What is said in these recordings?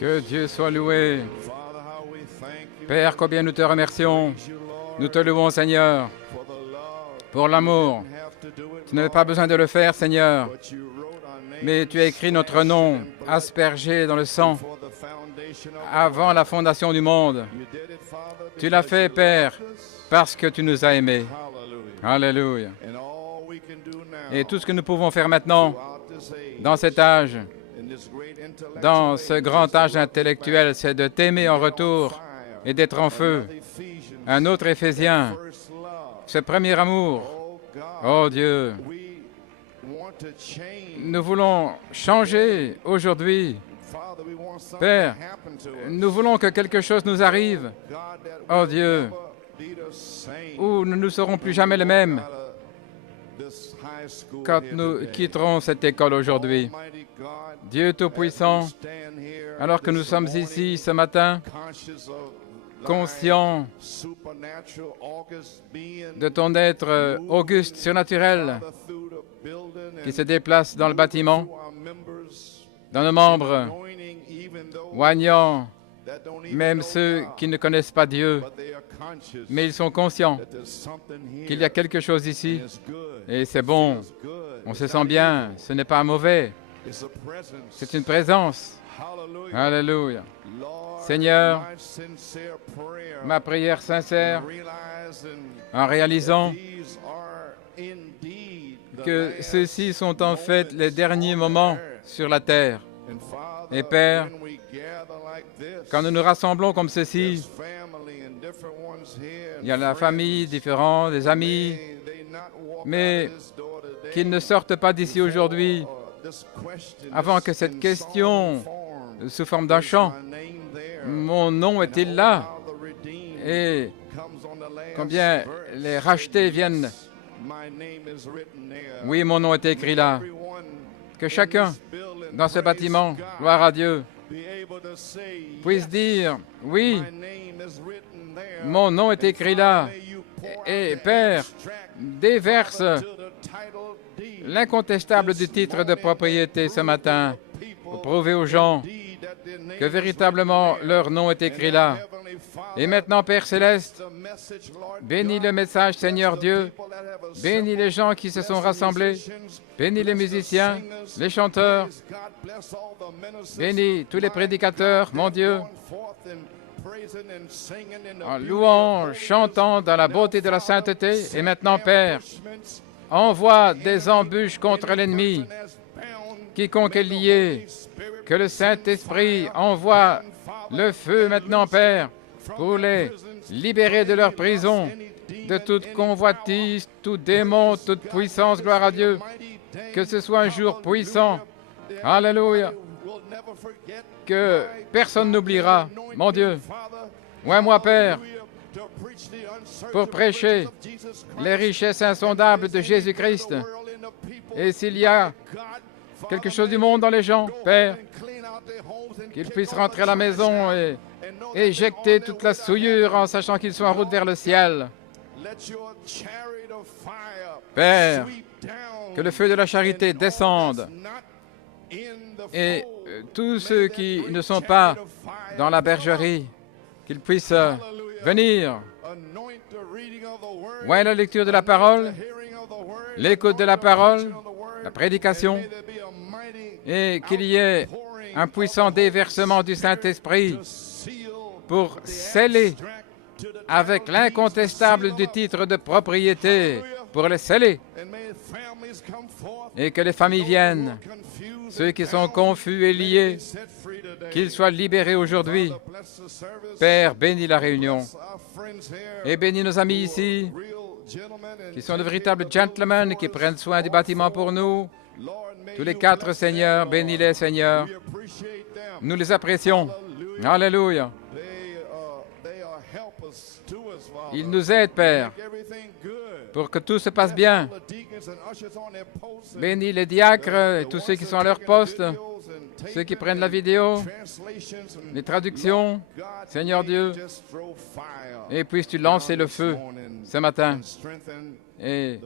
Que Dieu soit loué. Père, combien nous te remercions. Nous te louons, Seigneur, pour l'amour. Tu n'avais pas besoin de le faire, Seigneur, mais tu as écrit notre nom, aspergé dans le sang, avant la fondation du monde. Tu l'as fait, Père, parce que tu nous as aimés. Alléluia. Et tout ce que nous pouvons faire maintenant, dans cet âge, dans ce grand âge intellectuel, c'est de t'aimer en retour et d'être en feu. Un autre Éphésien, ce premier amour. Oh Dieu, nous voulons changer aujourd'hui. Père, nous voulons que quelque chose nous arrive. Oh Dieu, où nous ne serons plus jamais les mêmes quand nous quitterons cette école aujourd'hui. Dieu Tout-Puissant, alors que nous sommes ici ce matin, conscients de ton être auguste, surnaturel, qui se déplace dans le bâtiment, dans nos membres, oignant même ceux qui ne connaissent pas Dieu, mais ils sont conscients qu'il y a quelque chose ici, et c'est bon, on se sent bien, ce n'est pas mauvais, c'est une présence. Alléluia. Seigneur, ma prière sincère, en réalisant que ceux-ci sont en fait les derniers moments sur la terre. Et Père, quand nous nous rassemblons comme ceci, il y a la famille différente, des amis, mais qu'ils ne sortent pas d'ici aujourd'hui avant que cette question, sous forme d'un chant, mon nom est-il là? Et combien les rachetés viennent. Oui, mon nom est écrit là. Que chacun dans ce bâtiment, gloire à Dieu, puisse dire, oui, mon nom est écrit là. Et Père, déverse l'incontestable du titre de propriété ce matin pour prouver aux gens que véritablement leur nom est écrit là. Et maintenant, Père Céleste, bénis le message, Seigneur Dieu, bénis les gens qui se sont rassemblés, bénis les musiciens, les chanteurs, bénis tous les prédicateurs, mon Dieu, en louant, chantant dans la beauté de la sainteté. Et maintenant, Père, envoie des embûches contre l'ennemi. Quiconque est lié, que le Saint-Esprit envoie le feu maintenant, Père, pour les libérer de leur prison, de toute convoitise, tout démon, toute puissance, gloire à Dieu. Que ce soit un jour puissant, alléluia, que personne n'oubliera, mon Dieu. Moi, Père, pour prêcher les richesses insondables de Jésus-Christ. Et s'il y a quelque chose du monde dans les gens, Père, qu'ils puissent rentrer à la maison et éjecter toute la souillure en sachant qu'ils sont en route vers le ciel. Père, que le feu de la charité descende et tous ceux qui ne sont pas dans la bergerie, qu'ils puissent venir. Ouais, la lecture de la parole, l'écoute de la parole, la prédication, et qu'il y ait un puissant déversement du Saint-Esprit pour sceller avec l'incontestable du titre de propriété, pour les sceller, et que les familles viennent, ceux qui sont confus et liés, qu'ils soient libérés aujourd'hui. Père, bénis la réunion, et bénis nos amis ici, qui sont de véritables gentlemen, qui prennent soin du bâtiment pour nous. Tous les quatre, Seigneur, bénis-les, Seigneur. Nous les apprécions. Alléluia. Ils nous aident, Père, pour que tout se passe bien. Bénis les diacres et tous ceux qui sont à leur poste, ceux qui prennent la vidéo, les traductions, Seigneur Dieu. Et puisses-tu lancer le feu ce matin et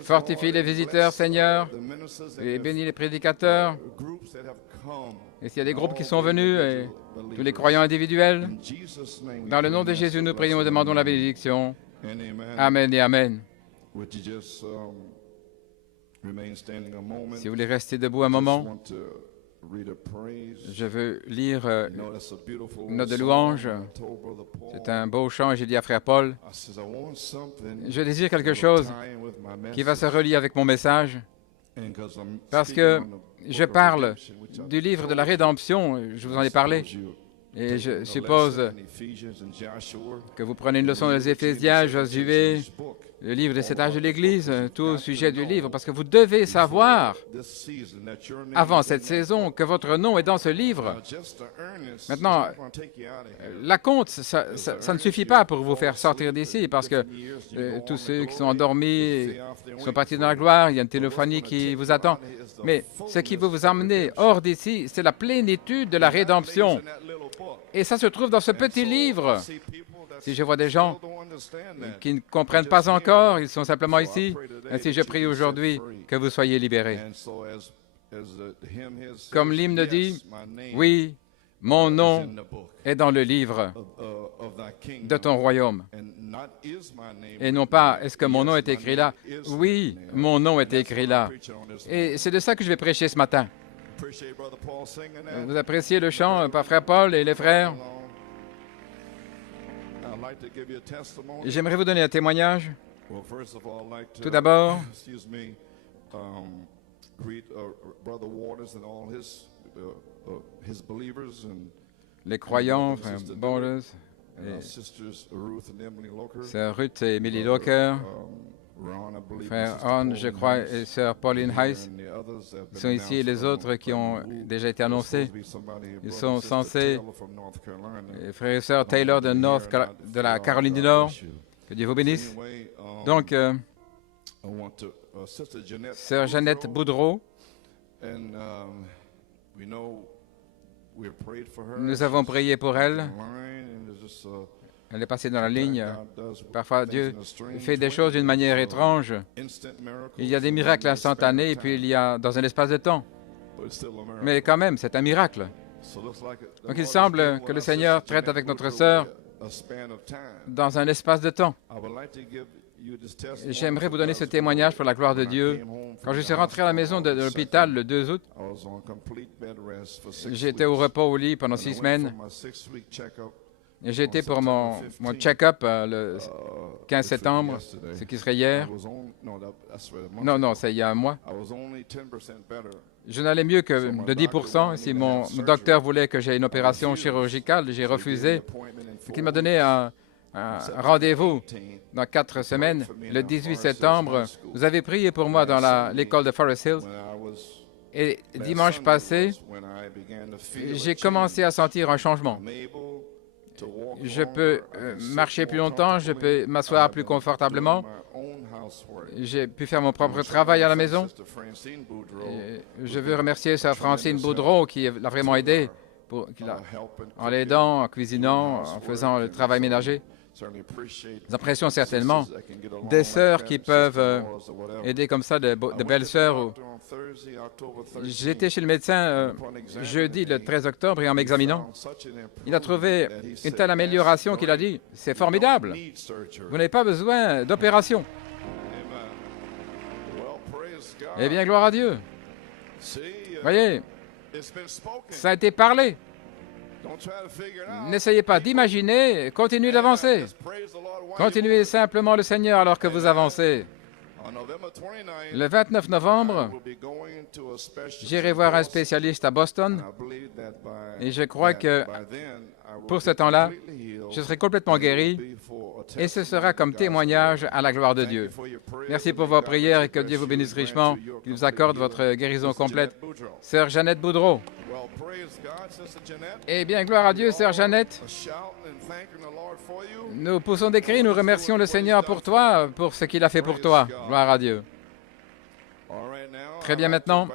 fortifie les visiteurs, Seigneur, et bénis les prédicateurs. Et s'il y a des groupes qui sont venus, et tous les croyants individuels, dans le nom de Jésus, nous prions et demandons la bénédiction. Amen et Amen. Si vous voulez rester debout un moment, je veux lire une note de louange. C'est un beau chant et j'ai dit à Frère Paul, je désire quelque chose qui va se relier avec mon message parce que je parle du livre de la rédemption, je vous en ai parlé. Et je suppose que vous prenez une leçon des Éphésiens, Josué, le livre des 7 âges de l'Église, tout au sujet du livre, parce que vous devez savoir, avant cette saison, que votre nom est dans ce livre. Maintenant, la compte, ça ne suffit pas pour vous faire sortir d'ici, parce que tous ceux qui sont endormis sont partis dans la gloire, il y a une téléphonie qui vous attend. Mais ce qui veut vous emmener hors d'ici, c'est la plénitude de la rédemption. Et ça se trouve dans ce petit livre. Si je vois des gens qui ne comprennent pas encore, ils sont simplement ici. Ainsi, je prie aujourd'hui que vous soyez libérés. Comme l'hymne dit, oui, mon nom est dans le livre de ton royaume. Et non pas, est-ce que mon nom est écrit là? Oui, mon nom est écrit là. Et c'est de ça que je vais prêcher ce matin. Vous appréciez le chant par Frère Paul et les frères? J'aimerais vous donner un témoignage. Tout d'abord, les croyants, Frère Borders, Sœur Ruth et Emily Locker, Frère Ron, je crois, et Sœur Pauline Heiss sont ici, et les autres qui ont déjà été annoncés. Ils sont censés, Frère et Sœur Taylor de la Caroline du Nord, que Dieu vous bénisse. Donc, Sœur Jeannette Boudreau, nous avons prié pour elle. Elle est passée dans la ligne. Parfois, Dieu fait des choses d'une manière étrange. Il y a des miracles instantanés, et puis il y a dans un espace de temps. Mais quand même, c'est un miracle. Donc, il semble que le Seigneur traite avec notre sœur dans un espace de temps. J'aimerais vous donner ce témoignage pour la gloire de Dieu. Quand je suis rentré à la maison de l'hôpital le 2 août, j'étais au repos au lit pendant 6 semaines. Et j'ai été pour mon check-up le 15 septembre, ce qui serait hier. Non, c'est il y a un mois. Je n'allais mieux que de 10%. Si mon docteur voulait que j'aie une opération chirurgicale, j'ai refusé. Il m'a donné un rendez-vous dans 4 semaines, le 18 septembre. Vous avez prié pour moi dans l'école de Forest Hills. Et dimanche passé, j'ai commencé à sentir un changement. Je peux marcher plus longtemps, je peux m'asseoir plus confortablement. J'ai pu faire mon propre travail à la maison. Et je veux remercier Sœur Francine Boudreau qui l'a vraiment aidé en l'aidant, en cuisinant, en faisant le travail ménager. Nous apprécions certainement des sœurs qui peuvent aider comme ça, de belles sœurs. J'étais chez le médecin jeudi, le 13 octobre, et en m'examinant, il a trouvé une telle amélioration qu'il a dit, « C'est formidable, vous n'avez pas besoin d'opération. » Eh bien, gloire à Dieu. Voyez, ça a été parlé. N'essayez pas d'imaginer, continuez d'avancer. Continuez simplement le Seigneur alors que vous avancez. Le 29 novembre, j'irai voir un spécialiste à Boston et je crois que pour ce temps-là, je serai complètement guéri et ce sera comme témoignage à la gloire de Dieu. Merci pour vos prières et que Dieu vous bénisse richement, qu'il vous accorde votre guérison complète. Sœur Jeannette Boudreau. Eh bien, gloire à Dieu, Sœur Jeannette. Nous poussons des cris, nous remercions le Seigneur pour toi, pour ce qu'il a fait pour toi. Gloire à Dieu. Très bien, maintenant,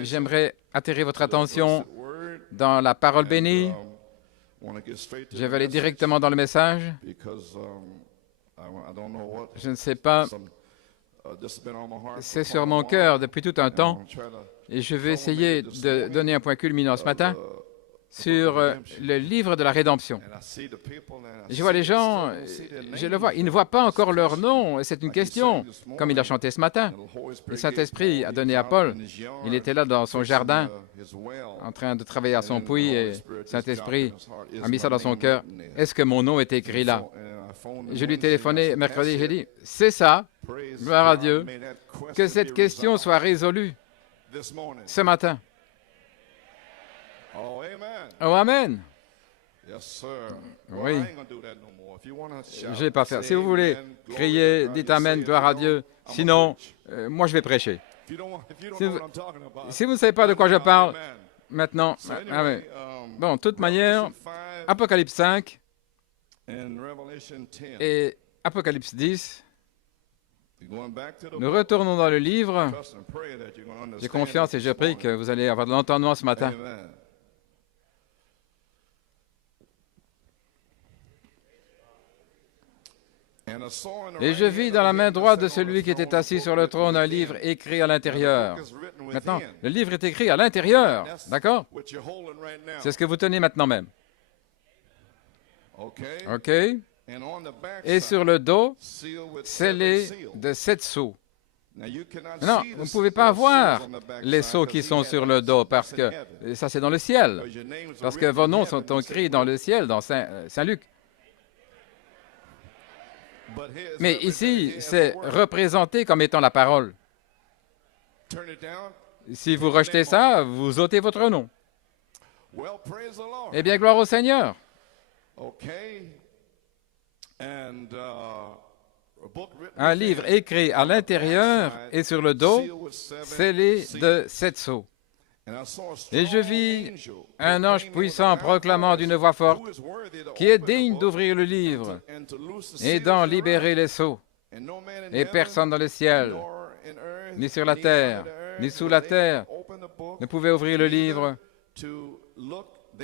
j'aimerais attirer votre attention dans la parole bénie. Je vais aller directement dans le message. Je ne sais pas C'est sur mon cœur depuis tout un temps et je vais essayer de donner un point culminant ce matin sur le livre de la rédemption. Je vois les gens, je le vois, ils ne voient pas encore leur nom, et c'est une question, comme il a chanté ce matin. Le Saint-Esprit a donné à Paul, il était là dans son jardin, en train de travailler à son puits, et le Saint-Esprit a mis ça dans son cœur. Est-ce que mon nom est écrit là? Je lui ai téléphoné mercredi, j'ai dit, c'est ça, gloire à Dieu, que cette question soit résolue ce matin. Oh, amen. Oui. Je ne vais pas faire. Si vous voulez crier, dites amen, gloire à Dieu. Sinon, moi, je vais prêcher. Si vous ne savez pas de quoi je parle, maintenant, amen. Bon, de toute manière, Apocalypse 5 et Apocalypse 10, nous retournons dans le livre. J'ai confiance et je prie que vous allez avoir de l'entendement ce matin. Et je vis dans la main droite de celui qui était assis sur le trône un livre écrit à l'intérieur. Maintenant, le livre est écrit à l'intérieur, d'accord? C'est ce que vous tenez maintenant même. OK? Et sur le dos, scellé de 7 sceaux. Non, vous ne pouvez pas voir les sceaux qui sont sur le dos, parce que ça, c'est dans le ciel. Parce que vos noms sont écrits dans le ciel, dans Saint-Luc. Mais ici, c'est représenté comme étant la parole. Si vous rejetez ça, vous ôtez votre nom. Eh bien, gloire au Seigneur. Un livre écrit à l'intérieur et sur le dos, scellé de 7 sceaux. Et je vis un ange puissant proclamant d'une voix forte, qui est digne d'ouvrir le livre et d'en libérer les sceaux. Et personne dans le ciel, ni sur la terre, ni sous la terre, ne pouvait ouvrir le livre,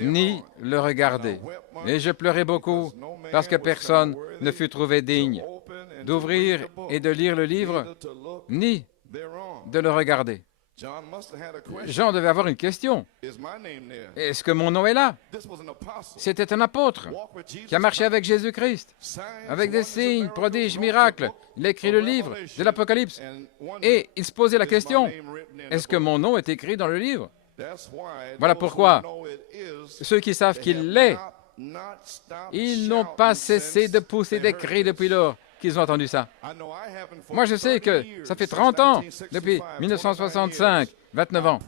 ni le regarder. Et je pleurais beaucoup, parce que personne ne fut trouvé digne d'ouvrir et de lire le livre, ni de le regarder. Jean devait avoir une question. Est-ce que mon nom est là? C'était un apôtre qui a marché avec Jésus-Christ, avec des signes, prodiges, miracles. Il a écrit le livre de l'Apocalypse. Et il se posait la question, est-ce que mon nom est écrit dans le livre? Voilà pourquoi ceux qui savent qu'il l'est, ils n'ont pas cessé de pousser des cris depuis lors qu'ils ont entendu ça. Moi, je sais que ça fait 30 ans, depuis 1965, 29 ans.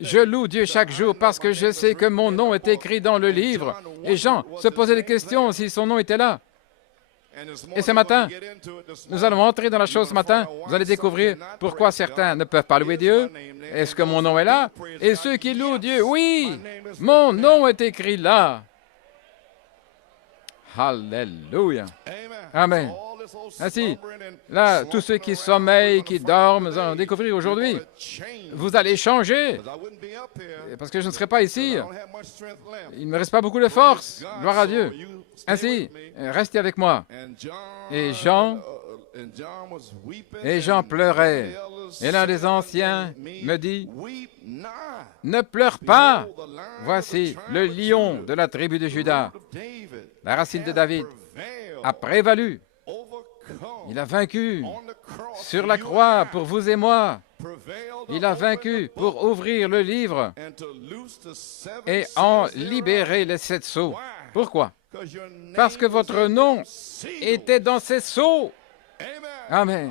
Je loue Dieu chaque jour parce que je sais que mon nom est écrit dans le livre. Et Jean se posait des questions si son nom était là. Et ce matin, nous allons entrer dans la chose ce matin. Vous allez découvrir pourquoi certains ne peuvent pas louer Dieu. Est-ce que mon nom est là? Et ceux qui louent Dieu, oui, mon nom est écrit là. Alléluia. Amen. Ainsi, là, tous ceux qui sommeillent, qui dorment, vous allez découvrir aujourd'hui, vous allez changer. Parce que je ne serai pas ici. Il ne me reste pas beaucoup de force. Gloire à Dieu. Ainsi, restez avec moi. Et Jean pleurait. Et l'un des anciens me dit, ne pleure pas. Voici le lion de la tribu de Juda, la racine de David, a prévalu. Il a vaincu sur la croix pour vous et moi. Il a vaincu pour ouvrir le livre et en libérer les 7 sceaux. Pourquoi? Parce que votre nom était dans ces sceaux. Amen.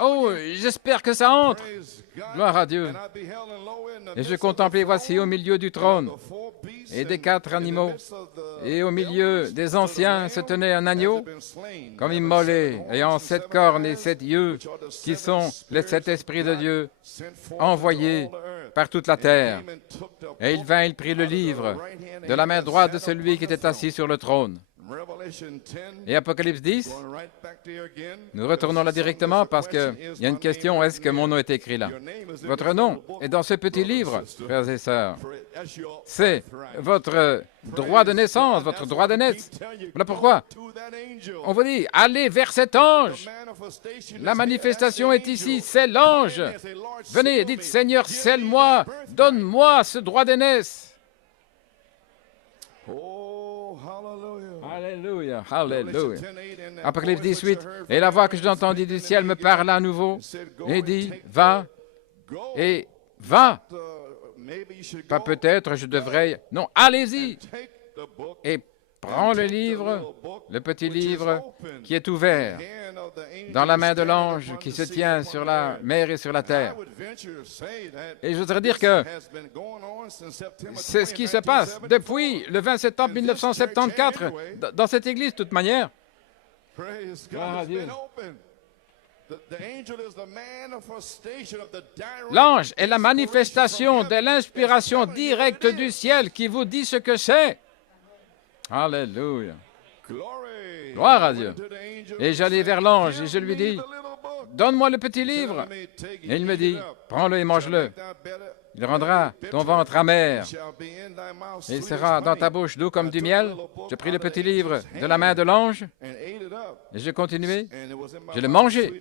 Oh, j'espère que ça entre. Gloire à Dieu. Et je contemplais, voici, au milieu du trône et des 4 animaux, et au milieu des anciens se tenait un agneau, comme immolé, ayant 7 cornes et 7 yeux, qui sont les 7 esprits de Dieu, envoyés par toute la terre. Et il vint, il prit le livre de la main droite de celui qui était assis sur le trône. Et Apocalypse 10, nous retournons là directement parce qu'il y a une question, est-ce que mon nom est écrit là? Votre nom est dans ce petit livre, frères et sœurs. C'est votre droit de naissance, votre droit de naître. Voilà pourquoi on vous dit, allez vers cet ange. La manifestation est ici, c'est l'ange. Venez, dites, Seigneur, scelle-moi, donne-moi ce droit de naissance. Alléluia, alléluia. Apocalypse 18, et la voix que j'ai entendue du ciel me parla à nouveau et dit, va et va. Pas peut-être, je devrais... Non, allez-y et prends le livre, le petit livre qui est ouvert dans la main de l'ange qui se tient sur la mer et sur la terre. Et je voudrais dire que c'est ce qui se passe depuis le 20 septembre 1974 dans cette église, de toute manière. Gloire à Dieu. L'ange est la manifestation de l'inspiration directe du ciel qui vous dit ce que c'est. Alléluia. Gloire à Dieu. Et j'allais vers l'ange et je lui dis, donne-moi le petit livre. Et il me dit, prends-le et mange-le. Il rendra ton ventre amer. Et il sera dans ta bouche doux comme du miel. Je pris le petit livre de la main de l'ange et je continuais. Je le mangeai.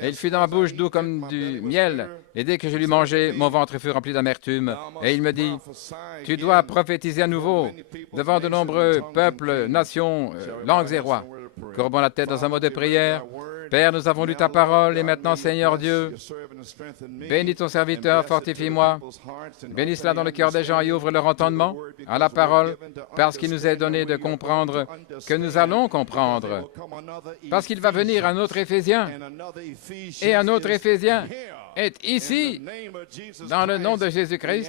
Et il fut dans ma bouche doux comme du miel. Et dès que je l'eus mangé, mon ventre fut rempli d'amertume. Et il me dit, tu dois prophétiser à nouveau devant de nombreux peuples, nations, langues et rois. Courbons la tête dans un mot de prière. Père, nous avons lu ta parole et maintenant, Seigneur Dieu, bénis ton serviteur, fortifie-moi. Bénis cela dans le cœur des gens et ouvre leur entendement à la parole, parce qu'il nous est donné de comprendre que nous allons comprendre. Parce qu'il va venir un autre Éphésien, et un autre Éphésien est ici, dans le nom de Jésus-Christ.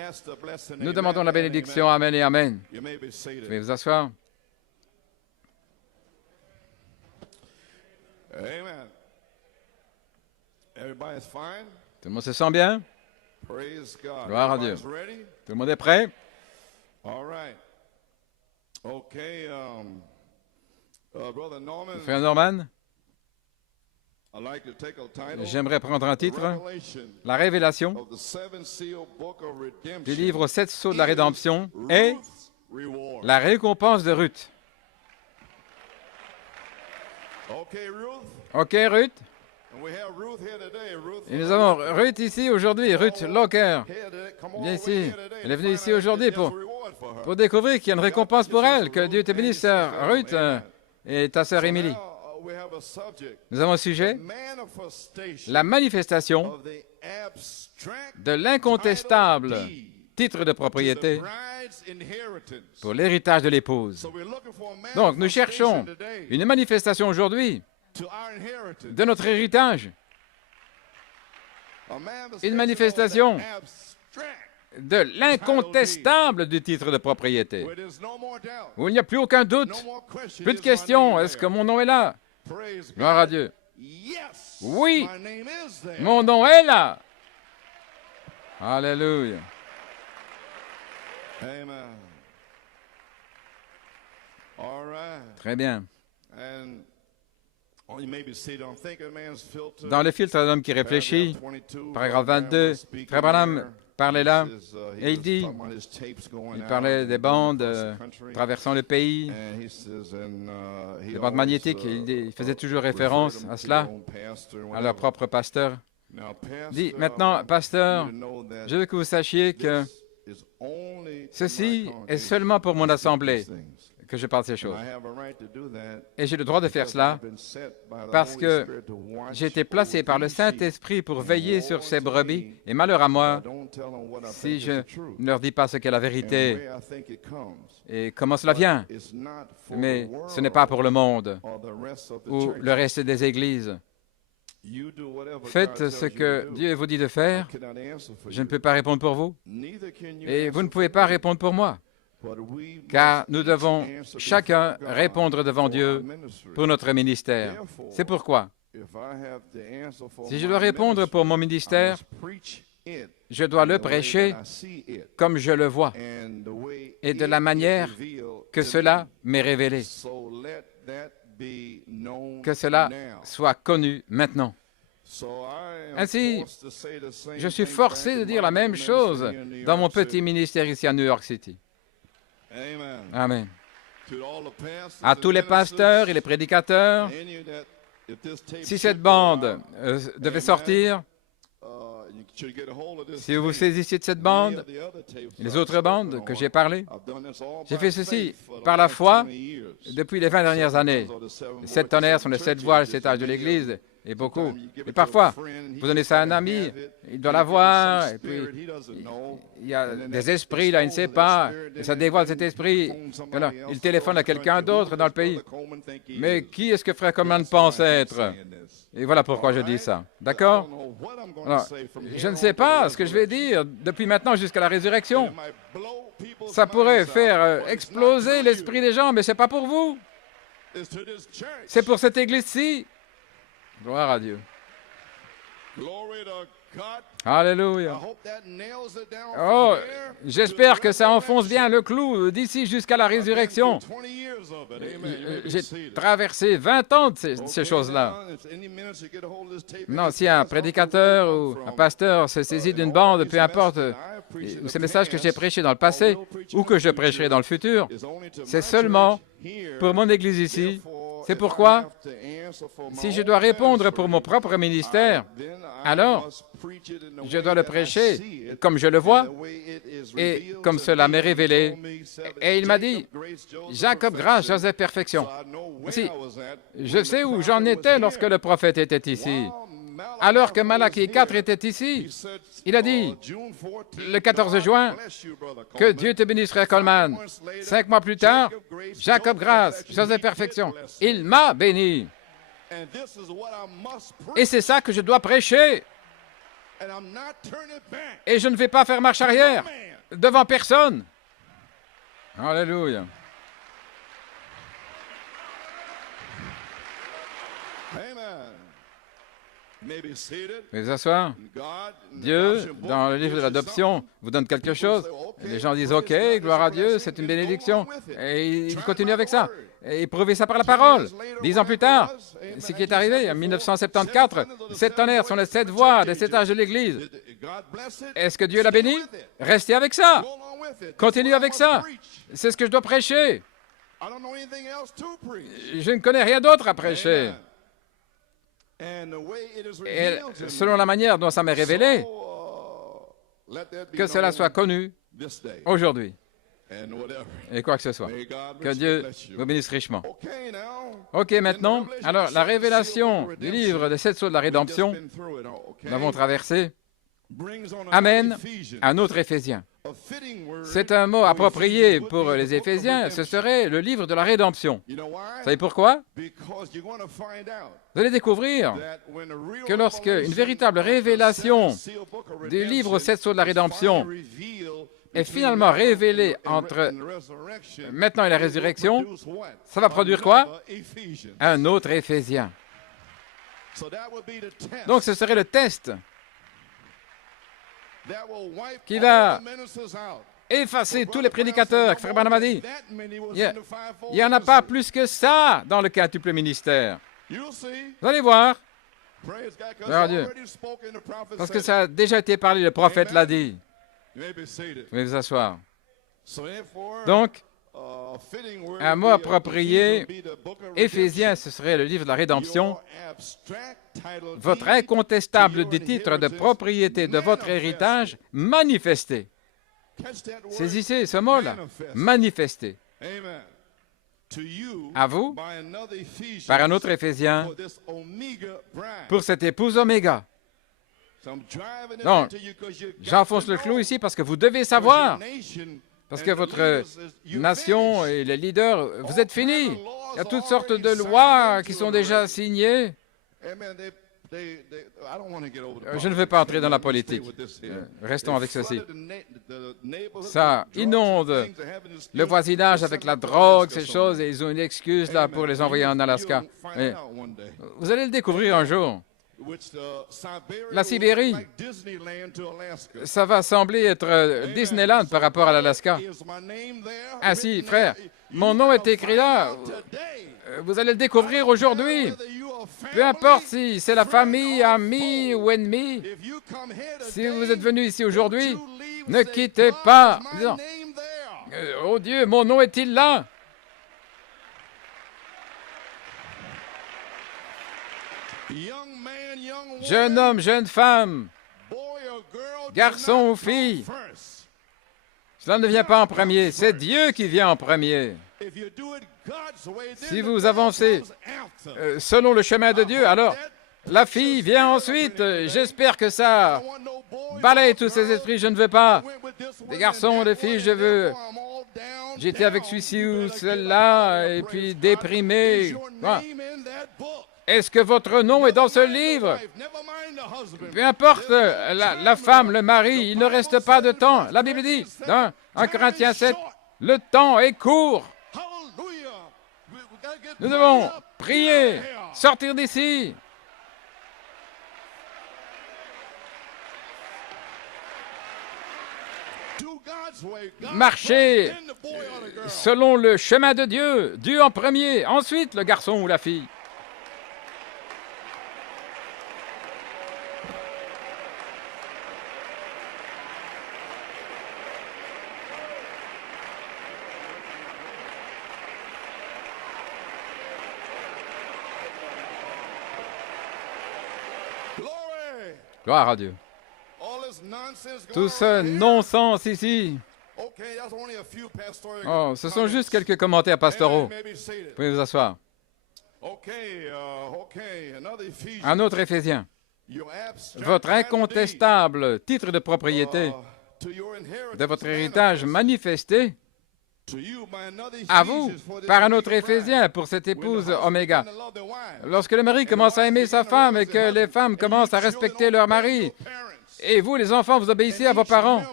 Nous demandons la bénédiction. Amen et Amen. Vous pouvez vous asseoir. Amen. Everybody's fine? Tout le monde se sent bien? Praise God. Gloire à Dieu. Everybody's ready? Tout le monde est prêt? All right. Okay. Brother Norman, Frère Norman, I'd like to take a title. j'aimerais prendre un titre, Revelation la révélation of the seven seal book of redemption. du livre 7 sceaux de la rédemption et Ruth's reward. la récompense de Ruth. Okay, Ruth. OK, Ruth? And we have Ruth here today. Ruth. Et nous avons Ruth ici aujourd'hui, Ruth Locker. Here today. Come on Viens over ici. here today Elle est to venue find ici out aujourd'hui if there's pour a reward for her. découvrir qu'il y a une récompense pour elle. Que Dieu te bénisse, sœur Ruth, et ta sœur Émilie. Now, we have a subject. Nous avons un sujet, Manifestation la manifestation of the abstract de l'incontestable title deed titre de to the propriété bride's inheritance. pour l'héritage de l'épouse. So we're looking for a Donc, nous manifestation cherchons today une manifestation aujourd'hui to our inheritance. de notre héritage, A manifestation une manifestation of the abstract, de l'incontestable du titre de propriété, where there's no more doubt, où il n'y a plus aucun doute, no more question. plus de Is my questions, name est-ce que there? mon nom est là? Praise Gloire à God. Dieu. Yes, Oui, my name is there. mon nom est là. Alléluia. Amen. All right. Très bien. And you may be seated on Think of Man's Filter. Dans le filtre d'un homme qui réfléchit, paragraphe 22, Frère Branham parlait là, et il dit, il parlait des bandes traversant le pays, des bandes magnétiques, et il faisait toujours référence à cela, à leur propre pasteur. Il dit, maintenant, pasteur, je veux que vous sachiez que ceci est seulement pour mon assemblée que je parle ces choses. Et j'ai le droit de faire cela parce que j'ai été placé par le Saint-Esprit pour veiller sur ces brebis. Et malheur à moi si je ne leur dis pas ce qu'est la vérité et comment cela vient. Mais ce n'est pas pour le monde ou le reste des églises. Faites ce que Dieu vous dit de faire. Je ne peux pas répondre pour vous. Et vous ne pouvez pas répondre pour moi. Car nous devons chacun répondre devant Dieu pour notre ministère. C'est pourquoi, si je dois répondre pour mon ministère, je dois le prêcher comme je le vois et de la manière que cela m'est révélé. be known que cela now. soit connu maintenant. So I am Ainsi, forced to say the same je suis thing forcé back de in dire my la même ministry chose here in New dans mon York petit City. ministère ici à New York City. Amen. Amen. To all the pastors À and tous les ministers, pasteurs et les prédicateurs, any of that, if this tape si should cette go bande out, devait amen, sortir, you should get a hold of this si vous tape. saisissiez de cette Many bande, of the other tapes et les I've autres spoken bandes que on, j'ai parlé, I've done this all j'ai by fait ceci faith for the par la last foi 20 years. depuis les 20 dernières années. Les 7 tonnerres sont les 7 voies, les 7 âges de l'Église, et beaucoup. Et parfois, vous donnez ça à un ami, il doit l'avoir, et puis il y a des esprits, là, il ne sait pas, et ça dévoile cet esprit. Alors, il téléphone à quelqu'un d'autre dans le pays. Mais qui est-ce que Frère Coleman pense être? Et voilà pourquoi je dis ça. D'accord? Alors, je ne sais pas ce que je vais dire depuis maintenant jusqu'à la résurrection. Ça pourrait faire exploser l'esprit des gens, mais ce n'est pas pour vous. C'est pour cette église-ci. Gloire à Dieu. Alléluia. Oh, j'espère que ça enfonce bien le clou d'ici jusqu'à la résurrection. J'ai traversé 20 ans de ces choses-là. Non, si un prédicateur ou un pasteur se saisit d'une bande, peu importe, ou ces messages que j'ai prêchés dans le passé ou que je prêcherai dans le futur, c'est seulement pour mon Église ici. C'est pourquoi, si je dois répondre pour mon propre ministère, alors je dois le prêcher comme je le vois et comme cela m'est révélé. Et il m'a dit, Jacob, grâce, Joseph, perfection. Si, je sais où j'en étais lorsque le prophète était ici. Alors que Malachie 4 était ici, il a dit, le 14 juin, que Dieu te bénisse, Frère Coleman. 5 mois plus tard, Jacob grâce, Joseph perfection. Il m'a béni. Et c'est ça que je dois prêcher. Et je ne vais pas faire marche arrière devant personne. Alléluia. Veuillez vous asseoir. Dieu, dans le livre de l'adoption, vous donne quelque chose. Et les gens disent, OK, gloire à Dieu, c'est une bénédiction. Et il continue avec ça. Et prouvez ça par la parole. 10 ans plus tard, ce qui est arrivé en 1974, 7 tonnerres sont les 7 voies des 7 âges de l'Église. Est-ce que Dieu l'a béni? Restez avec ça. Continuez avec ça. C'est ce que je dois prêcher. Je ne connais rien d'autre à prêcher. Et selon la manière dont ça m'est révélé, que cela soit connu aujourd'hui, et quoi que ce soit. Que Dieu vous bénisse richement. OK, maintenant, alors la révélation du livre des 7 sceaux de la rédemption, nous l'avons traversé, amène un autre Éphésiens. C'est un mot approprié pour les Éphésiens, ce serait le livre de la rédemption. Vous savez pourquoi? Vous allez découvrir que lorsque une véritable révélation du livre aux 7 sceaux de la rédemption est finalement révélée entre maintenant et la résurrection, ça va produire quoi? Un autre Éphésien. Donc ce serait le test qui va effacer tous les prédicateurs. Frère Branham a dit, il n'y en a pas plus que ça dans le quintuple ministère. Vous allez voir. Gloire à Dieu. Parce que ça a déjà été parlé, le prophète l'a dit. Vous pouvez vous asseoir. Donc, un mot approprié, Éphésiens, ce serait le livre de la rédemption. Votre incontestable des titres de propriété de votre héritage manifesté. Saisissez ce mot-là, manifesté. À vous, par un autre Éphésien, pour cette épouse Oméga. Non, j'enfonce le clou ici parce que vous devez savoir. Parce que votre nation et les leaders, vous êtes finis. Il y a toutes sortes de lois qui sont déjà signées. Je ne veux pas entrer dans la politique. Restons avec ceci. Ça inonde le voisinage avec la drogue, ces choses, et ils ont une excuse là pour les envoyer en Alaska. Mais vous allez le découvrir un jour. La Sibérie, ça va sembler être Disneyland par rapport à l'Alaska. Ainsi, frère, Mon nom est écrit là. Vous allez le découvrir aujourd'hui. Peu importe si c'est la famille, amis ou ennemis. Si vous êtes venu ici aujourd'hui, ne quittez pas. Disant, oh Dieu, mon nom est-il là? Jeune homme, jeune femme, garçon ou fille, cela ne vient pas en premier, c'est Dieu qui vient en premier. Si vous avancez selon le chemin de Dieu, alors la fille vient ensuite. J'espère que ça balaye tous ces esprits. Je ne veux pas des garçons, des filles, je veux... J'étais avec celui-ci ou celle-là, et puis déprimé. Voilà. Est-ce que votre nom est dans ce livre? Peu importe la femme, le mari, il ne reste pas de temps. La Bible dit, dans 1 Corinthiens 7, le temps est court. Nous devons prier, sortir d'ici. Marcher selon le chemin de Dieu, Dieu en premier, ensuite le garçon ou la fille. Gloire à Dieu. Tout ce non-sens ici. Oh, ce sont juste quelques commentaires pastoraux. Vous pouvez vous asseoir. Un autre Éphésiens. Votre incontestable titre de propriété de votre héritage manifesté à vous par un autre Éphésien pour cette épouse Oméga. Lorsque le mari commence à aimer sa femme et que les femmes commencent à respecter leur mari, et vous, les enfants, vous obéissez à vos parents,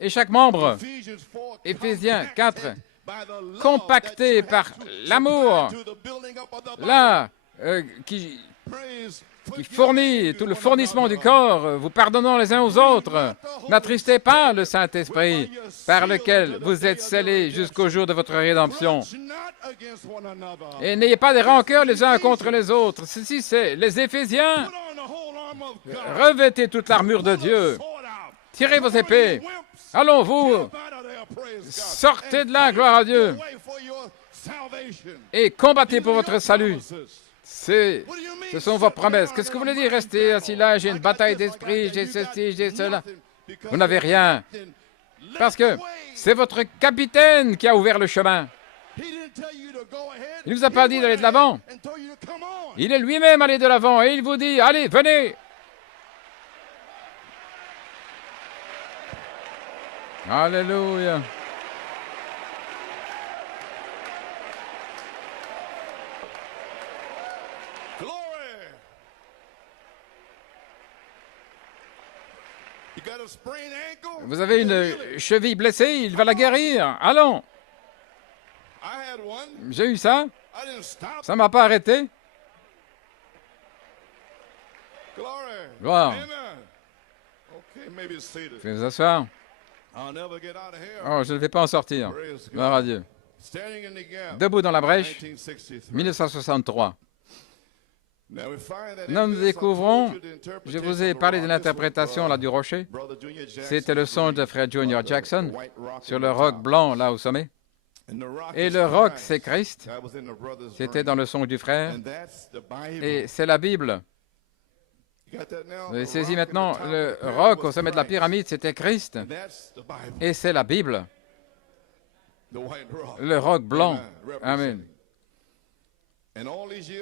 et chaque membre, Éphésiens 4, compacté par l'amour, là, qui fournit tout le fournissement du corps, vous pardonnant les uns aux autres. N'attristez pas le Saint-Esprit, par lequel vous êtes scellés jusqu'au jour de votre rédemption. Et n'ayez pas des rancœurs les uns contre les autres. Ceci, c'est les Éphésiens. Revêtez toute l'armure de Dieu. Tirez vos épées. Allons, vous. Sortez de là, gloire à Dieu. Et combattez pour votre salut. Ce sont vos promesses. Qu'est-ce que vous voulez dire? Restez assis là, j'ai une bataille d'esprit, j'ai ceci, j'ai cela. Vous n'avez rien. Parce que c'est votre capitaine qui a ouvert le chemin. Il ne vous a pas dit d'aller de l'avant. Il est lui-même allé de l'avant et il vous dit, allez, venez. Alléluia. Vous avez une cheville blessée, il va la guérir. Allons. J'ai eu ça. Ça ne m'a pas arrêté. Gloire. Vous pouvez vous asseoir. Oh, je ne vais pas en sortir. Gloire à Dieu. Debout dans la brèche, 1963. Nous découvrons, je vous ai parlé de l'interprétation là du rocher. C'était le songe de frère Junior Jackson sur le roc blanc là au sommet. Et le roc, c'est Christ. C'était dans le songe du frère. Et c'est la Bible. Vous avez saisi maintenant, le roc au sommet de la pyramide, c'était Christ. Et c'est la Bible. Le roc blanc. Amen.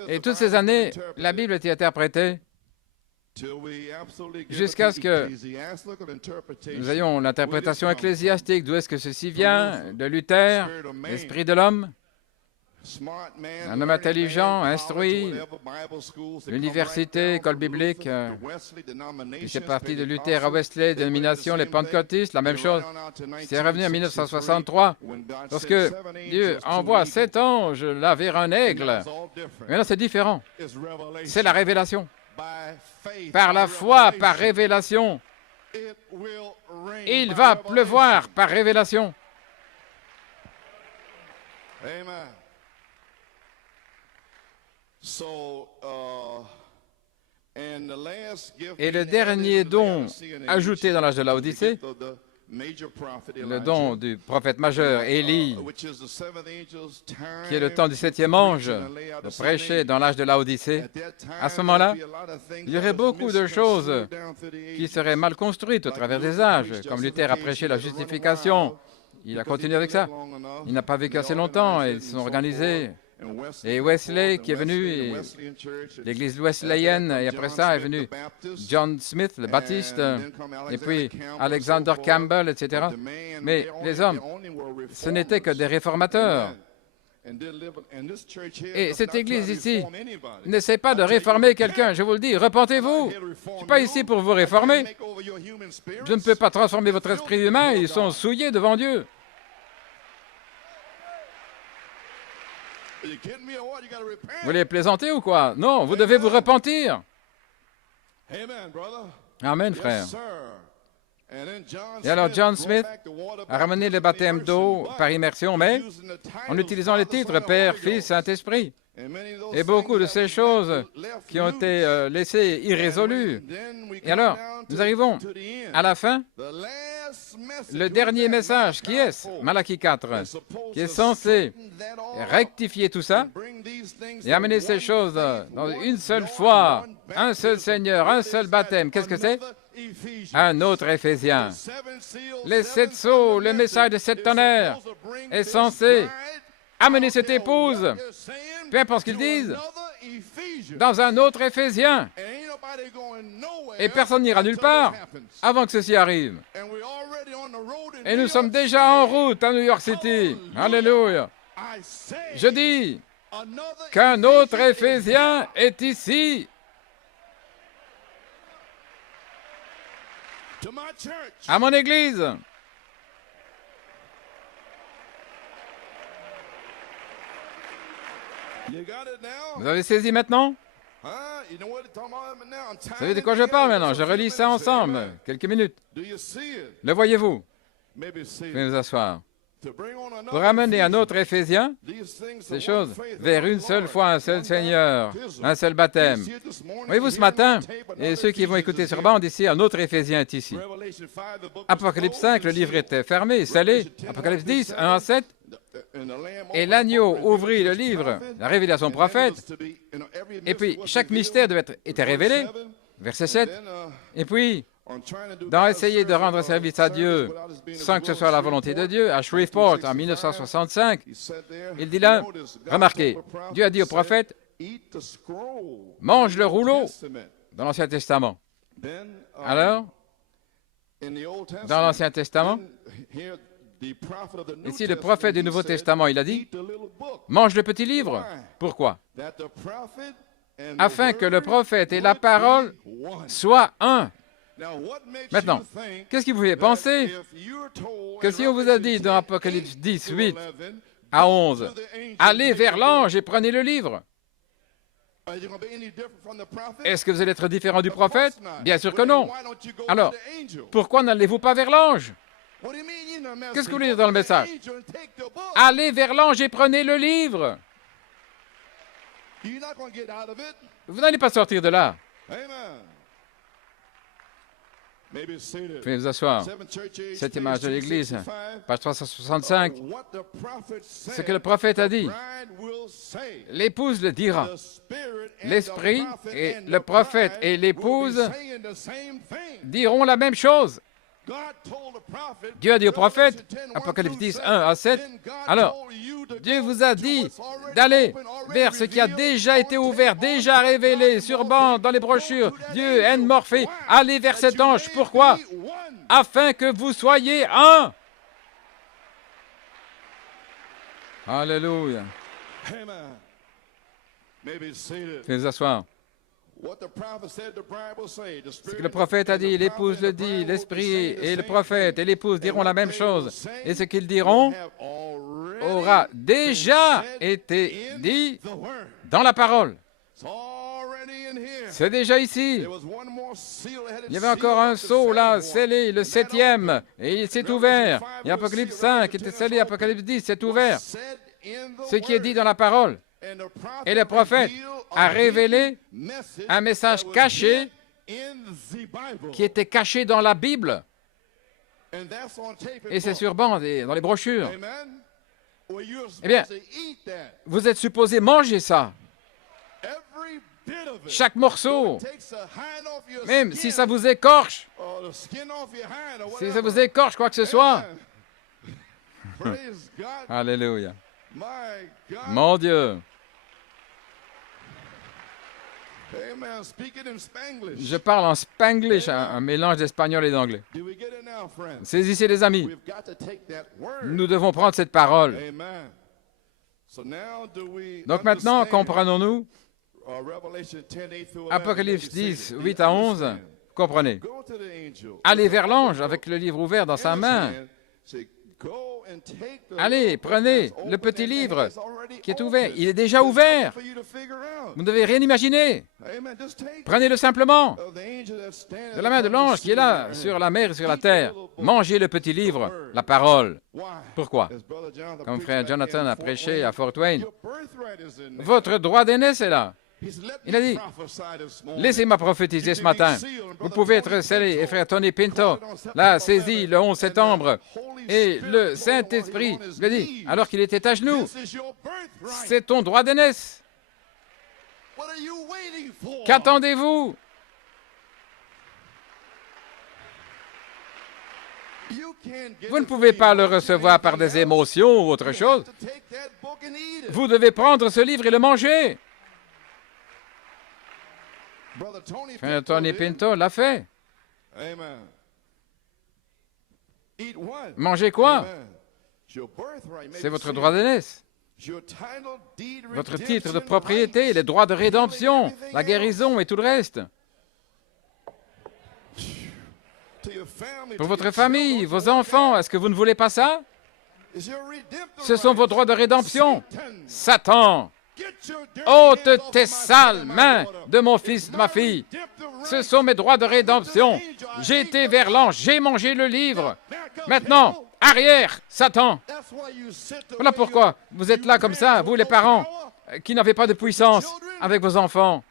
Et toutes ces années, la Bible était interprétée jusqu'à ce que nous ayons l'interprétation ecclésiastique. D'où est-ce que ceci vient? De Luther, l'esprit de l'homme. Un homme intelligent, instruit, l'université, école biblique, puis c'est parti de Luther à Wesley, dénomination, les pentecôtistes, la même chose. C'est revenu en 1963, lorsque Dieu envoie 7 anges laver un aigle. Maintenant, c'est différent. C'est la révélation. Par la foi, par révélation. Il va pleuvoir par révélation. Amen. So, and the last gift Et le being dernier added to don Laodicea and ajouté Age, dans l'âge de the Laodicée, gift of the major prophet le Elijah, don du prophète majeur Élie, which is the seventh angel's time qui est le temps du to septième preach ange, in the de Laodicean prêcher age. dans l'âge de Laodicée. At that time, À ce moment-là, there'd be a lot of things il y aurait that was beaucoup de choses misconstrued down through the qui ages. seraient mal construites au travers des âges, comme Luther a prêché la justification. Il a continué avec ça. Il n'a pas vécu assez longtemps et ils se sont organisés. Et Wesley qui est venu, et l'église wesleyenne, et après ça est venu John Smith, le baptiste, et puis Alexander Campbell, etc. Mais les hommes, ce n'étaient que des réformateurs. Et cette église ici n'essaie pas de réformer quelqu'un, je vous le dis, repentez-vous. Je ne suis pas ici pour vous réformer. Je ne peux pas transformer votre esprit humain, ils sont souillés devant Dieu. Vous voulez plaisanter ou quoi? Non, vous devez vous repentir. Amen, frère. Et alors John Smith a ramené le baptême d'eau par immersion, mais en utilisant les titres Père, Fils, Saint-Esprit. Et beaucoup de ces choses qui ont été laissées irrésolues. Et alors, nous arrivons à la fin. Le dernier message, qui est-ce? Malachie 4, qui est censé rectifier tout ça et amener ces choses dans une seule foi, un seul Seigneur, un seul baptême. Qu'est-ce que c'est? Un autre Éphésiens. Les 7 sceaux, le message de 7 tonnerres est censé amener cette épouse, peu importe ce qu'ils disent, dans un autre Éphésien. Et personne n'ira nulle part avant que ceci arrive. Et nous sommes déjà en route à New York City. Alléluia. Je dis qu'un autre Éphésien est ici. À mon église. Vous avez saisi maintenant? Vous savez de quoi je parle maintenant? Je relis ça ensemble. Quelques minutes. Le voyez-vous? Veuillez vous asseoir. Pour ramener un autre Éphésien, ces choses, vers une seule foi, un seul Seigneur, un seul baptême. Voyez-vous ce matin, et ceux qui vont écouter sur bande ici, un autre Éphésien est ici. Apocalypse 5, le livre était fermé, scellé. Apocalypse 10, 1 à 7. Et l'agneau ouvrit le livre, la révélation prophète, et puis chaque mystère était révélé, verset 7. Et puis, dans essayer de rendre service à Dieu sans que ce soit la volonté de Dieu, à Shreveport en 1965, il dit là, remarquez, Dieu a dit au prophète, mange le rouleau dans l'Ancien Testament. Alors, dans l'Ancien Testament, ici le prophète du Nouveau Testament, il a dit, mange le petit livre. Pourquoi? Afin que le prophète et la parole soient un. Maintenant, qu'est-ce qui vous fait penser que si on vous a dit dans Apocalypse 10, 8 à 11, allez vers l'ange et prenez le livre, est-ce que vous allez être différent du prophète? Bien sûr que non. Alors, pourquoi n'allez-vous pas vers l'ange? Qu'est-ce que vous voulez dire dans le message? Allez vers l'ange et prenez le livre. Vous n'allez pas sortir de là. Veuillez vous asseoir. Cette image de l'Église, page 365. Ce que le prophète a dit, l'épouse le dira. L'Esprit et le prophète et l'épouse diront la même chose. Dieu a dit au prophète, Apocalypse 10, 1 à 7, alors, Dieu vous a dit d'aller vers ce qui a déjà été ouvert, déjà révélé sur bande, dans les brochures, Dieu, N. Morphée, allez vers cet ange. Pourquoi? Afin que vous soyez un. Alléluia. Veuillez vous asseoir. Ce que le prophète a dit, l'épouse le dit, l'esprit et le prophète et l'épouse diront la même chose. Et ce qu'ils diront aura déjà été dit dans la parole. C'est déjà ici. Il y avait encore un sceau là, scellé, le 7e, et il s'est ouvert. Et Apocalypse 5 était scellé, Apocalypse 10 s'est ouvert. ce qui est dit dans la parole. Et le prophète a révélé un message caché qui était caché dans la Bible. Et c'est sur bande et dans les brochures. Eh bien, vous êtes supposé manger ça. Chaque morceau, même si ça vous écorche, quoi que ce soit. Alléluia. Mon Dieu. Je parle en spanglish, un mélange d'espagnol et d'anglais. Saisissez les amis. Nous devons prendre cette parole. Donc maintenant, comprenons-nous Apocalypse 10, 8 à 11, comprenez. Allez vers l'ange avec le livre ouvert dans sa main. Allez, prenez le petit livre qui est ouvert. Il est déjà ouvert. Vous ne devez rien imaginer. Prenez-le simplement de la main de l'ange qui est là, sur la mer et sur la terre. Mangez le petit livre, la parole. Pourquoi? Comme frère Jonathan a prêché à Fort Wayne, votre droit d'aînesse est là. Il a dit, laissez-moi prophétiser ce matin. Vous pouvez être scellé. Et frère Tony Pinto l'a saisi le 11 septembre. Et le Saint-Esprit lui a dit, alors qu'il était à genoux, c'est ton droit d'aînesse. Qu'attendez-vous? Vous ne pouvez pas le recevoir par des émotions ou autre chose. Vous devez prendre ce livre et le manger. Frère Tony Pinto l'a fait. Mangez quoi? C'est votre droit d'aînesse. Votre titre de propriété, les droits de rédemption, la guérison et tout le reste. Pour votre famille, vos enfants, est-ce que vous ne voulez pas ça? Ce sont vos droits de rédemption. Satan, ôte tes sales mains de mon fils, de ma fille. Ce sont mes droits de rédemption. J'ai été vers l'ange, j'ai mangé le livre. Maintenant, arrière, Satan. Voilà pourquoi vous êtes là comme ça, vous les parents, qui n'avez pas de puissance avec vos enfants.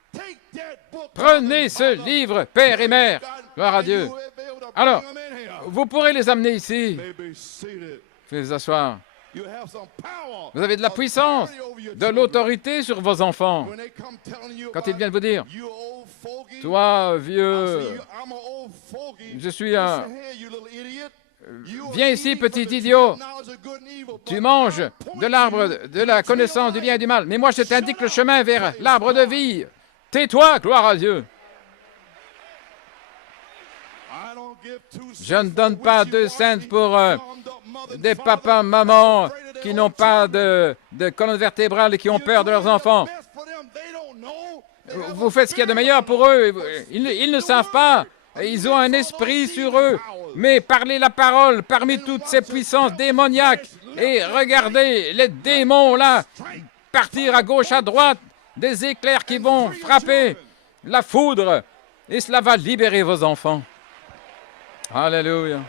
Prenez ce livre, père et mère. Gloire à Dieu. Alors, vous pourrez les amener ici. Faites vous asseoir. Vous avez de la puissance, de l'autorité sur vos enfants. Quand ils viennent vous dire, toi, vieux, je suis un... Viens ici, petit idiot. Tu manges de l'arbre de la connaissance du bien et du mal. Mais moi, je t'indique le chemin vers l'arbre de vie. Tais-toi, gloire à Dieu. Je ne donne pas 2 cents pour des papas, mamans qui n'ont pas de colonne vertébrale et qui ont peur de leurs enfants. Vous faites ce qu'il y a de meilleur pour eux. Ils ne savent pas. Ils ont un esprit sur eux. Mais parlez la parole parmi toutes ces puissances démoniaques. Et regardez les démons là partir à gauche, à droite. Des éclairs qui vont frapper. La foudre. Et cela va libérer vos enfants. Alléluia.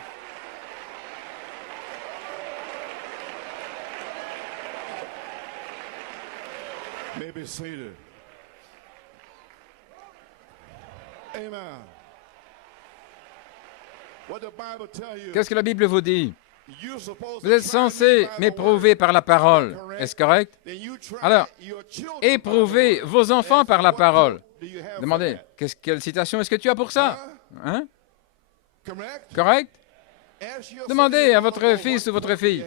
Qu'est-ce que la Bible vous dit? Vous êtes censé m'éprouver par la parole. Est-ce correct? Alors, éprouvez vos enfants par la parole. Demandez, quelle citation est-ce que tu as pour ça? Hein? Correct? Demandez à votre fils ou votre fille,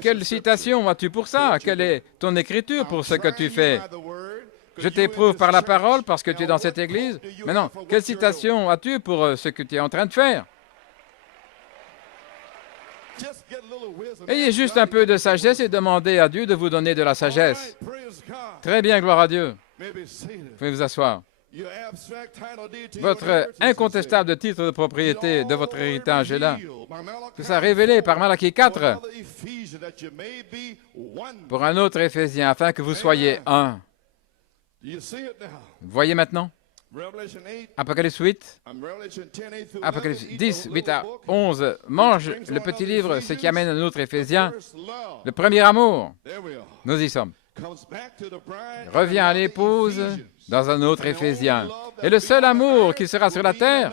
quelle citation as-tu pour ça? Quelle est ton écriture pour ce que tu fais? Je t'éprouve par la parole parce que tu es dans cette église. Maintenant, quelle citation as-tu pour ce que tu es en train de faire? Ayez juste un peu de sagesse et demandez à Dieu de vous donner de la sagesse. Très bien, gloire à Dieu. Vous pouvez vous asseoir. Votre incontestable titre de propriété de votre héritage est là. Tout ça révélé par Malachie 4 pour un autre Éphésien, afin que vous soyez un. Voyez maintenant? Revelation 8, Apocalypse 8, Revelation 10, 8 through Apocalypse 11, 10, eat 8 of à the book, 11, mange le petit livre, ce qui amène à notre Éphésiens, le premier amour. there we are, Nous y sommes. comes back to the bride, Revient à l'épouse dans un autre Éphésien. Et le seul amour qui sera sur la terre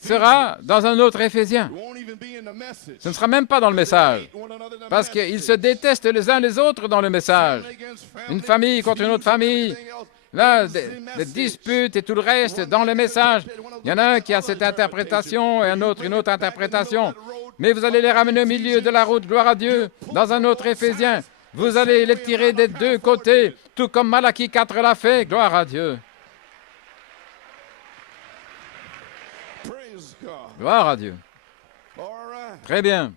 sera dans un autre Éphésien. won't even be in the message. Ce ne sera même pas dans le message, One another in the parce message. qu'ils se détestent les uns les autres dans le message. Against family, Une famille contre une autre famille. everything else. Là, des disputes et tout le reste dans le message. Il y en a un qui a cette interprétation et un autre une autre interprétation. Mais vous allez les ramener au milieu de la route, gloire à Dieu, dans un autre Éphésien. Vous allez les tirer des deux côtés, tout comme Malachie 4 l'a fait, gloire à Dieu. Praise God. Gloire à Dieu. All right. Très bien.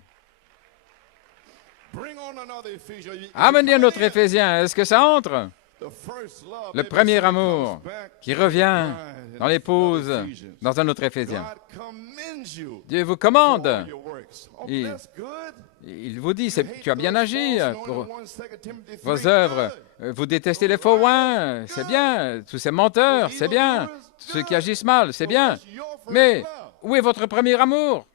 Bring on another Ephesians. Amenez un autre Éphésien. Est-ce que ça entre? The first love, Le it premier comes amour back qui revient bride dans in l'épouse, another Ephesians. dans un autre Éphésien. God commends you Dieu vous for commande. all your works. Oh, Il- that's good. Il vous dit, tu as bien agi pour One, 2 Timothy 3, vos œuvres. good. Vous détestez les faux oins, c'est bien. Tous ces menteurs, c'est bien. Tous ceux qui agissent mal, c'est bien. Where's your first Mais love? où est votre premier amour?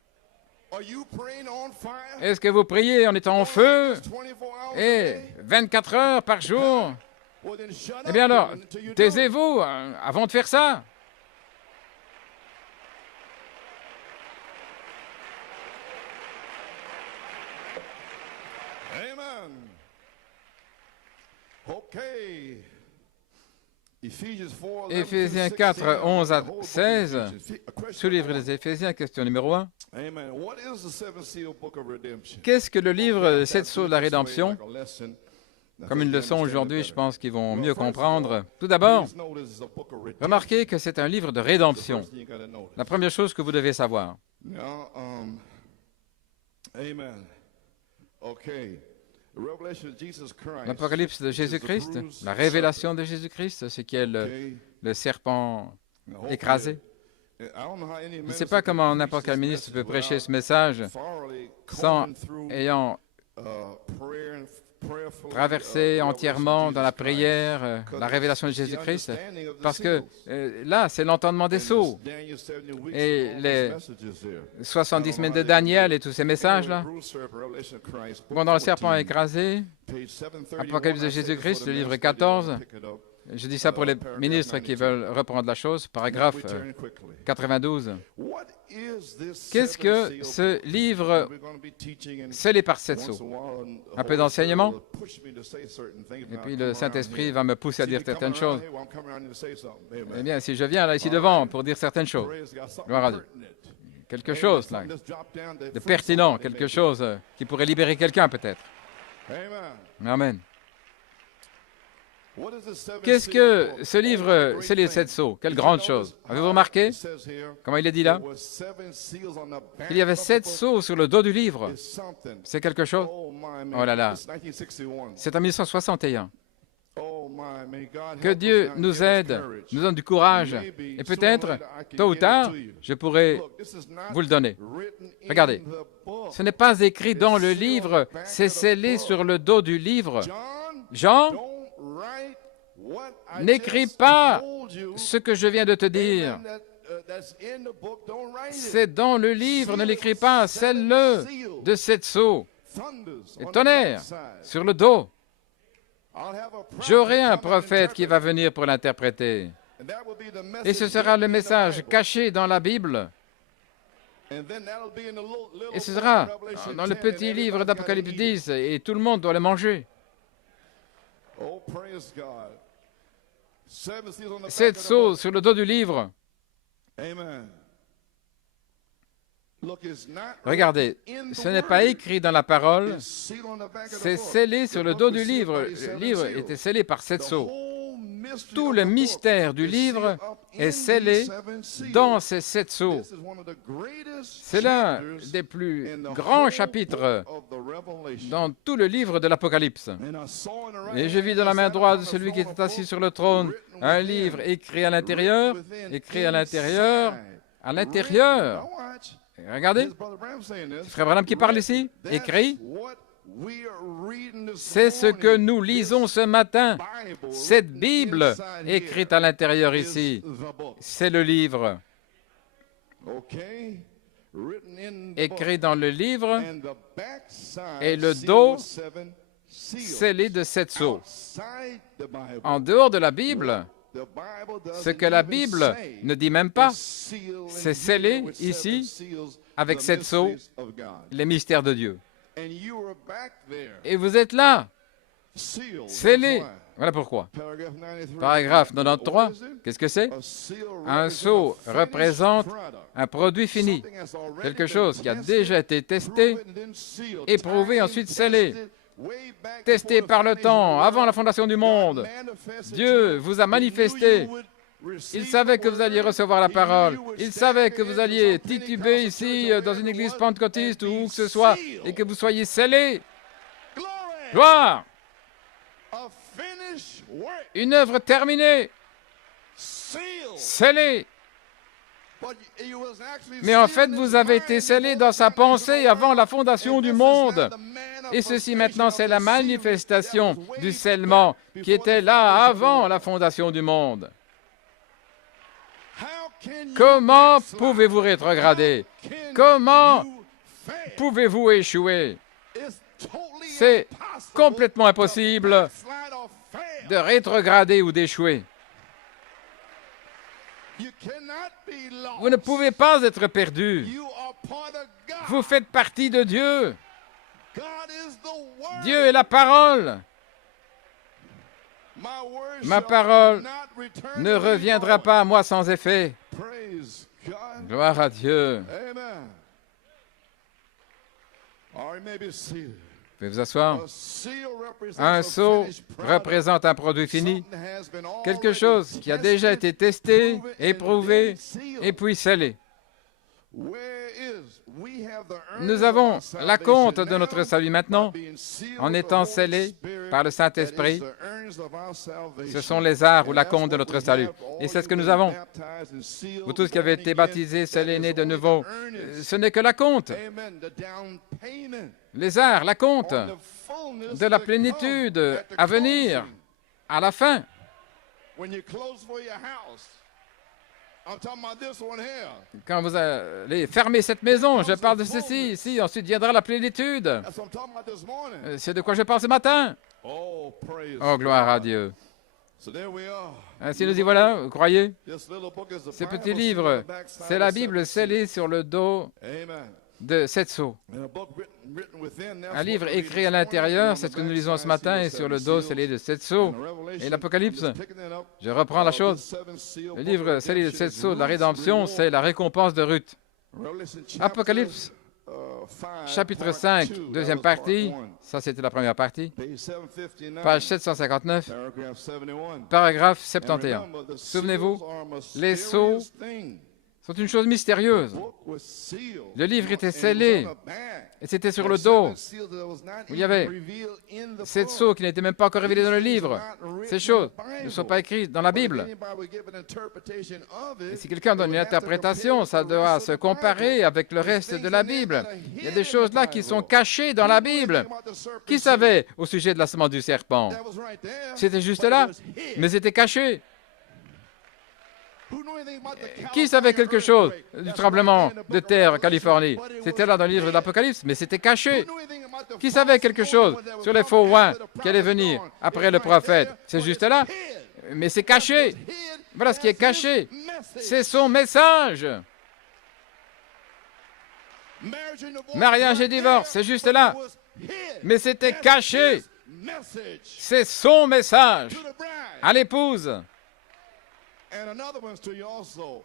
Are you praying on fire? Est-ce que vous priez en étant en feu 24 hours a et day? 24 heures par jour? Well, then shut Eh up bien alors, then until you do. taisez-vous avant de faire ça. Amen. Okay. Ephesians 4, 11 Éphésiens through 4, 16, 11 à the whole book of 16. Ephesians. A question Sous le livre number des Éphésiens, question numéro 1. one. Amen. What is the seventh seal book of redemption? Qu'est-ce que le livre 7 sceaux de la This way, rédemption? like a lesson. I Comme think une you leçon understand it aujourd'hui, better. je pense qu'ils vont Well, mieux first of all, comprendre. Tout d'abord, please know this is a book of redemption. remarquez que c'est un livre de rédemption. First thing you gotta know. La première chose que vous devez savoir. Now, amen. Okay. The revelation of Jesus Christ. L'Apocalypse de is the Jésus-Christ, bruised la révélation de Jésus-Christ, ce qui est serpent. Okay. le serpent Now, écrasé. I don't know how any Je ne minister sais pas can comment preach n'importe quel this ministre peut message prêcher without ce message thoroughly sans combing through, ayant prayerfully, traversé the entièrement revelation of dans la Jesus Christ. prière la révélation de It's the Jésus-Christ, understanding of the parce que seals. là, c'est l'entendement des And sceaux. it's Daniel 70 weeks Et and all les those messages there. 70 I don't semaines know de how they Daniel do et it. tous ces messages-là. Anyway, Bruce Serpent, Revelation of Christ, book Pendant le serpent 14, écrasé, page 731, Apocalypse de I said it Jésus-Christ, for le the livre ministers that 14. don't pick it up. Je dis ça pour les ministres qui veulent reprendre la chose, paragraphe We turn quickly. 92. What is this Qu'est-ce seven que seal ce book? livre We're going to be teaching and scellé par sept once sceaux? in a while, the Un peu Holy d'enseignement. Spirit will push me to say certain things, Et and puis I'll le come Saint-Esprit around va me pousser à here. dire See me certaines coming choses. around here, well, I'm coming around here to say something. Amen. Eh bien, si je viens là ici devant pour dire certaines choses, Praise God. Something gloire à Dieu. pertinent. Quelque chose là, Something that's dropped down that de frees pertinent, somebody, quelque maybe. chose qui pourrait libérer quelqu'un peut-être. Amen. Amen. What is this seven Qu'est-ce seal que book? ce Oh, livre what a scellé great de sept thing. sceaux? Quelle Did you grande notice chose. Avez-vous how remarqué it says here, comment il est dit là? there was seven seals on the back Il y avait of the 7 book? sceaux sur le dos du livre. It's something. C'est quelque chose? Oh my, man. Oh là là. It's 1961. C'est en 1961. Oh my, may God Que help us Dieu now and nous give us aide, courage. nous donne du courage. Maybe Et sooner or peut-être, later I can tôt ou give it tard, to you. je pourrai Look, this is not vous le donner. written in Regardez. the book. Ce n'est pas écrit dans le livre, c'est scellé sur le dos du livre. Jean, Jean, don't write what I n'écris just pas told you. ce que je viens de te dire. Amen, that's in the book. Don't write it. C'est dans le livre, ne l'écris pas, scelle-le de 7 sceaux Thunders et on the tonnerre backside. sur le dos. I'll have a prophet J'aurai un come and prophète qui va interpret venir pour l'interpréter. it. And that will be the message Et ce sera le hidden in the message Bible. caché dans la Bible. And then that'll be in the little Et ce book sera of Revelation dans le 10, and petit livre everybody's d'Apocalypse gotta eat it. 10 et tout le monde doit le manger. Oh, praise God. Seven seals on the back 7 of the sceaux book. sur le dos du livre. Amen. Look, it's not Regardez, in the ce n'est pas word. écrit dans la parole, It's sealed on the back of the c'est book. scellé sur The le book dos was du sealed livre. by the Le seven livre seals. était scellé par 7 The sceaux. whole mystery Tout of le the book mystère du is livre sealed up in est scellé these seven seals. dans ces 7 sceaux. This is one of the greatest C'est l'un chapters des plus in the grands whole chapitres book of the Revelation. dans tout le livre de l'Apocalypse. And I saw in the right Et je vis hand dans la the main side droite de upon the celui qui throne était a assis book sur le trône written un within, livre écrit à l'intérieur, written écrit à l'intérieur, inside. à l'intérieur. Now watch. Regardez, Here's Brother Branham saying this. c'est Frère Branham qui parle ici, That's écrit. what C'est ce que nous lisons ce matin. Cette Bible écrite à l'intérieur ici, c'est le livre. Écrit dans le livre, et le dos scellé de 7 sceaux. En dehors de la Bible, ce que la Bible ne dit même pas, c'est scellé ici avec 7 sceaux, les mystères de Dieu. Et vous êtes là, scellé. Voilà pourquoi. Paragraphe 93, qu'est-ce que c'est? Un sceau représente un produit fini, quelque chose qui a déjà été testé, éprouvé, ensuite scellé, testé par le temps, avant la fondation du monde. Dieu vous a manifesté. Il savait que vous alliez recevoir la parole. Il savait que vous alliez tituber ici, dans une église pentecôtiste ou où que ce soit, et que vous soyez scellés. Gloire! Une œuvre terminée, scellée. Mais en fait, vous avez été scellé dans sa pensée avant la fondation du monde. Et ceci maintenant, c'est la manifestation du scellement qui était là avant la fondation du monde. Comment pouvez-vous rétrograder? Comment pouvez-vous échouer? C'est complètement impossible de rétrograder ou d'échouer. Vous ne pouvez pas être perdu. Vous faites partie de Dieu. Dieu est la parole. Ma parole ne reviendra pas à moi sans effet. Gloire à Dieu. Vous pouvez vous asseoir. Un sceau représente un produit fini, quelque chose qui a déjà été testé, éprouvé et puis scellé. Nous avons l'acompte de notre salut maintenant, en étant scellés par le Saint-Esprit. Ce sont les arts ou l'acompte de notre salut. Et c'est ce que nous avons. Vous tous qui avez été baptisés, scellés, nés de nouveau, ce n'est que l'acompte. Les arts, l'acompte de la plénitude à venir, à la fin. Quand vous allez fermer cette maison, je parle de ceci, ici, ensuite viendra la plénitude. C'est de quoi je parle ce matin. Oh, gloire à Dieu. Ainsi nous y voilà, vous croyez? Ce petit livre, c'est la Bible scellée sur le dos de 7 sceaux. Un livre écrit à l'intérieur, c'est ce que nous lisons ce matin, et sur le dos scellé de 7 sceaux. Et l'Apocalypse, je reprends la chose. Le livre scellé de 7 sceaux de la rédemption, c'est la récompense de Ruth. Apocalypse, chapitre 5, deuxième partie, ça c'était la première partie, page 759, paragraphe 71. Souvenez-vous, les sceaux sont une chose mystérieuse. Le livre était scellé et c'était sur le dos. Il y avait 7 sceaux qui n'étaient même pas encore révélés dans le livre. Ces choses ne sont pas écrites dans la Bible. Et si quelqu'un donne une interprétation, ça doit se comparer avec le reste de la Bible. Il y a des choses là qui sont cachées dans la Bible. Qui savait au sujet de la semence du serpent? C'était juste là, mais c'était caché. Qui savait quelque chose du tremblement de terre en Californie? C'était là dans le livre de l'Apocalypse, mais c'était caché. Qui savait quelque chose sur les faux rois qui allaient venir après le prophète? C'est juste là, mais c'est caché. Voilà ce qui est caché. C'est son message. Mariage et divorce, c'est juste là, mais c'était caché. C'est son message à l'épouse.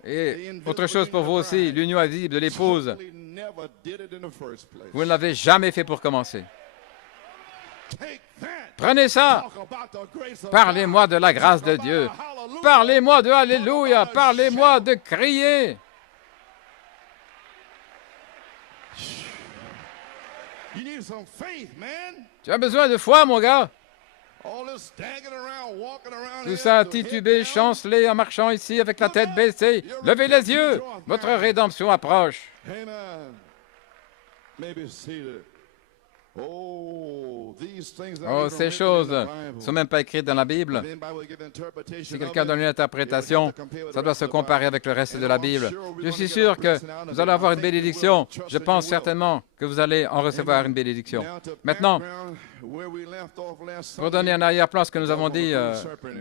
Et autre chose pour vous aussi, l'union invisible de l'épouse. Vous ne l'avez jamais fait pour commencer. Prenez ça. Parlez-moi de la grâce de Dieu. Parlez-moi de Alléluia. Parlez-moi de crier. Tu as besoin de foi, mon gars. Tout ça titubé, chancelé en marchant ici avec la tête baissée. Levez les yeux, votre rédemption approche. Oh, these things are Oh, even ces written choses in ne the Bible. sont même pas écrites dans la Bible. If anybody will give interpretation Si of quelqu'un it, donne une interprétation, ça doit se comparer avec le reste de la Bible. Je suis sûr que vous allez avoir une bénédiction. Je pense certainement que vous allez en recevoir une bénédiction. Maintenant, pour donner un arrière-plan à ce que nous avons dit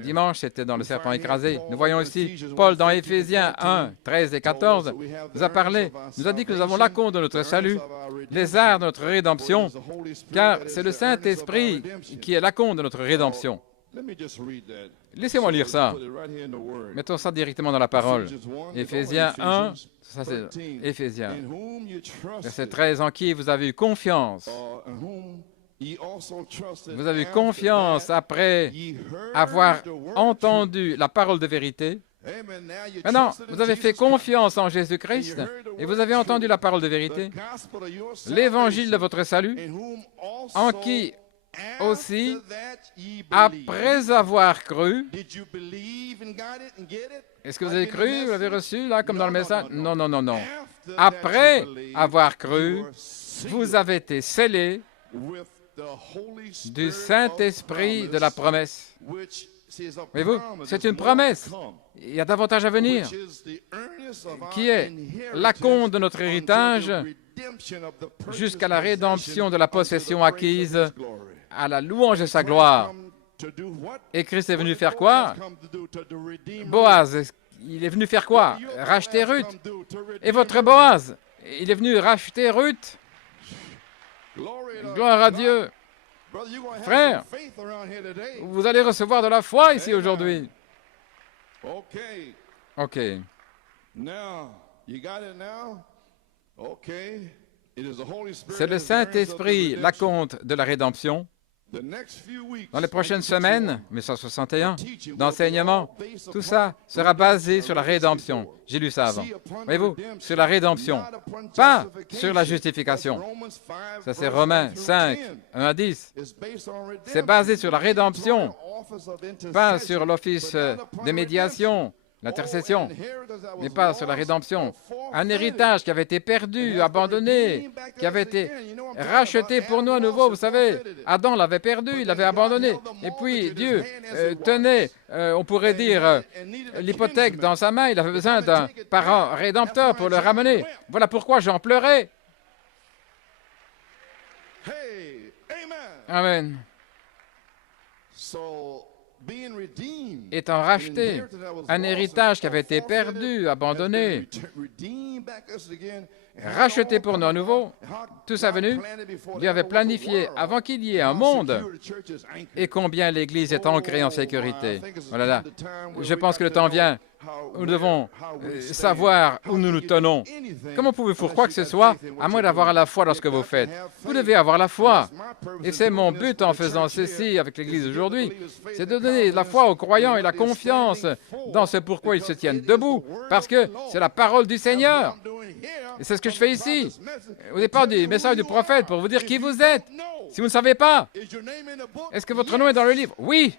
dimanche, c'était dans le serpent écrasé. Nous voyons ici Paul dans Éphésiens 1, 13 et 14, nous a parlé, nous a dit que nous avons la compte de notre salut, les arts de notre rédemption, car c'est le Saint-Esprit qui est la compte de notre rédemption. Laissez-moi lire ça. Mettons ça directement dans la parole. Éphésiens 1, ça c'est Éphésiens, verset 13, en qui vous avez eu confiance. Vous avez eu confiance après avoir entendu la parole de vérité. Maintenant, vous avez fait confiance en Jésus-Christ et vous avez entendu la parole de vérité, l'évangile de votre salut, en qui aussi, après avoir cru, est-ce que vous avez cru, vous l'avez reçu, là, comme dans le message? Non, non, non, non. Après avoir cru, vous avez été scellés du Saint-Esprit de la promesse. Voyez-vous, c'est une promesse. Il y a davantage à venir, qui est l'acompte de notre héritage jusqu'à la rédemption de la possession acquise à la louange de sa gloire. Et Christ est venu faire quoi? Boaz, il est venu faire quoi? Racheter Ruth. Et votre Boaz, il est venu racheter Ruth. Gloire à Dieu. Frère, vous allez recevoir de la foi ici aujourd'hui. OK. C'est le Saint-Esprit, l'acompte de la rédemption. Dans les prochaines semaines, 1961, d'enseignement, tout ça sera basé sur la rédemption. J'ai lu ça avant. Voyez-vous, sur la rédemption, pas sur la justification. Ça, c'est Romains 5, 1 à 10. C'est basé sur la rédemption, pas sur l'office de médiation, l'intercession, mais pas sur la rédemption. Un héritage qui avait été perdu, abandonné, qui avait été racheté pour nous à nouveau. Vous savez, Adam l'avait perdu, il l'avait abandonné. Et puis Dieu tenait, on pourrait dire, l'hypothèque dans sa main. Il avait besoin d'un parent rédempteur pour le ramener. Voilà pourquoi j'en pleurais. Amen. Étant racheté, un héritage qui avait été perdu, abandonné, racheté pour nous à nouveau, tout ça venu, Dieu avait planifié avant qu'il y ait un monde, et combien l'Église est ancrée en sécurité. Voilà. Je pense que le temps vient où nous devons savoir où nous nous tenons. Comment pouvez-vous faire quoi que ce soit, à moins d'avoir la foi dans ce que vous faites? Vous devez avoir la foi. Et c'est mon but en faisant ceci avec l'Église aujourd'hui, c'est de donner la foi aux croyants et la confiance dans ce pourquoi ils se tiennent debout, parce que c'est la parole du Seigneur. Et c'est ce que je fais ici, au départ du message du prophète, pour vous dire qui vous êtes. Si vous ne savez pas, est-ce que votre nom est dans le livre? Oui.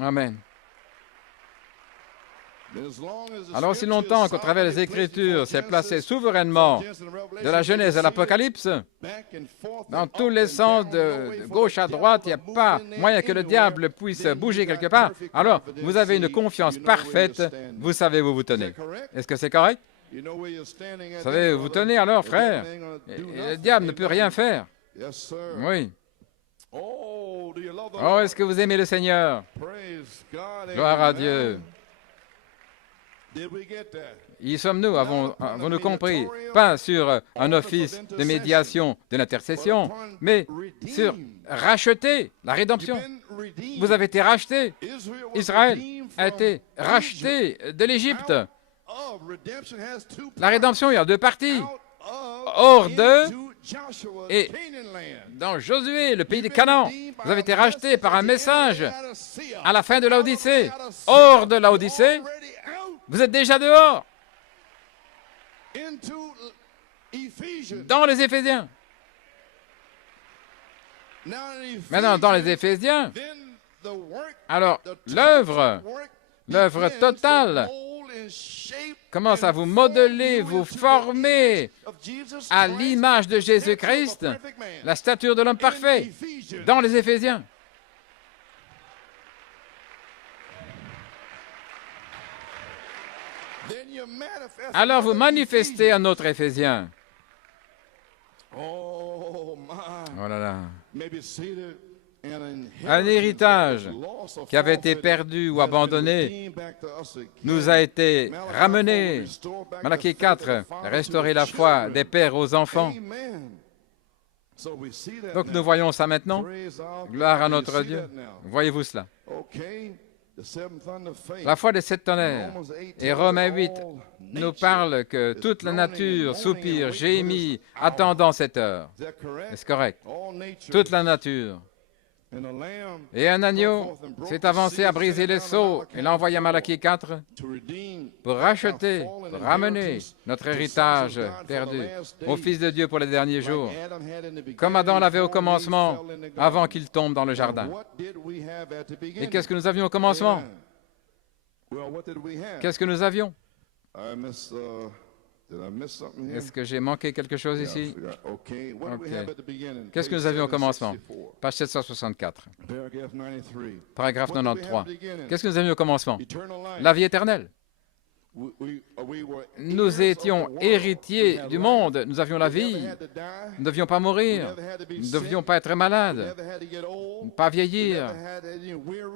Amen. Alors, aussi longtemps qu'au travers des Écritures, c'est placé souverainement de la Genèse à l'Apocalypse, dans tous les sens, de gauche à droite, il n'y a pas moyen que le diable puisse bouger quelque part. Alors, vous avez une confiance parfaite, vous savez où vous tenez. Est-ce que c'est correct? Vous savez où vous tenez alors, frère? Et le diable ne peut rien faire. Oui. Oh, est-ce que vous aimez le Seigneur? Gloire à Dieu. Y sommes-nous? Avons-nous compris? Pas sur un office de médiation de l'intercession, mais sur racheter, la rédemption. Vous avez été racheté. Israël a été racheté de l'Égypte. La rédemption, il y a deux parties. Hors de et dans Josué, le pays de Canaan, vous avez été racheté par un message à la fin de l'Odyssée. Hors de l'Odyssée, vous êtes déjà dehors. Dans les Éphésiens. Maintenant, dans les Éphésiens, alors l'œuvre totale commence à vous modeler, vous former à l'image de Jésus-Christ, la stature de l'homme parfait, dans les Éphésiens. Alors vous manifestez un autre Éphésien. Oh là là. Un héritage qui avait été perdu ou abandonné nous a été ramené. Malachie 4, restaurer la foi des pères aux enfants. Donc nous voyons ça maintenant. Gloire à notre Dieu. Voyez-vous cela? La foi des 7 tonnerres. Et Romains 8 nous parle que toute la nature soupire, gémit, attendant cette heure. Est-ce correct? Toute la nature. Et un agneau s'est avancé à briser les sceaux et l'a envoyé à Malachie 4 pour racheter, pour ramener notre héritage perdu au Fils de Dieu pour les derniers jours, comme Adam l'avait au commencement, avant qu'il tombe dans le jardin. Et qu'est-ce que nous avions au commencement? Qu'est-ce que nous avions? Est-ce que j'ai manqué quelque chose ici? Okay. Qu'est-ce que nous avions au commencement? Page 764. Paragraphe 93. Qu'est-ce que nous avions au commencement? La vie éternelle. Nous étions héritiers du monde. Nous avions la vie. Nous ne devions pas mourir. Nous ne devions pas être malades. Pas vieillir.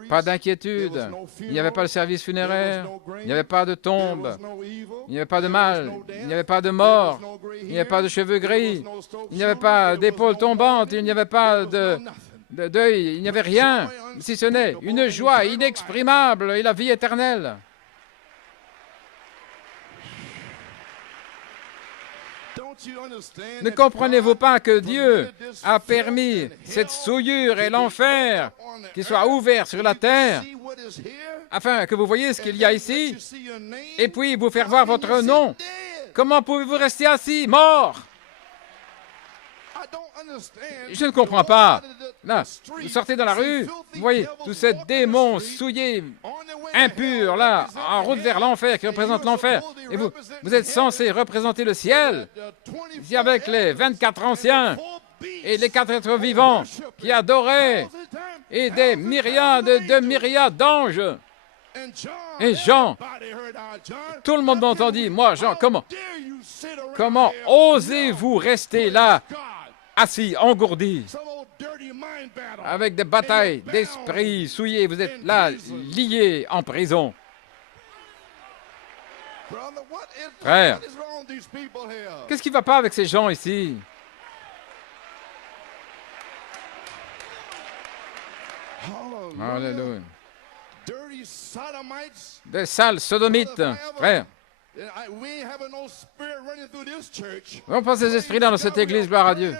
Pas d'inquiétude. Il n'y avait pas de service funéraire. Il n'y avait pas de tombe. Il n'y avait pas de mal. Il n'y avait pas de mort. Il n'y avait pas de cheveux gris. Il n'y avait pas d'épaules tombantes. Il n'y avait pas de deuil. Il n'y avait rien, si ce n'est une joie inexprimable et la vie éternelle. Ne comprenez-vous pas que Dieu a permis cette souillure et l'enfer qui soient ouverts sur la terre afin que vous voyez ce qu'il y a ici et puis vous faire voir votre nom? Comment pouvez-vous rester assis, mort? Je ne comprends pas. Là, vous sortez dans la rue, vous voyez tous ces démons souillés, impurs, là, en route vers l'enfer, qui représentent l'enfer. Et vous êtes censés représenter le ciel, ici avec les 24 anciens et les 4 êtres vivants qui adoraient, et des myriades de myriades d'anges. Et Jean, tout le monde m'entendit. Moi, Jean, comment osez-vous rester là, assis, engourdi, avec des batailles d'esprit souillés? Vous êtes là, liés en prison. Frère, qu'est-ce qui ne va pas avec ces gens ici? Alléluia. Des sales sodomites, frère. Nous n'avons pas ces esprits-là dans cette église, gloire à Dieu.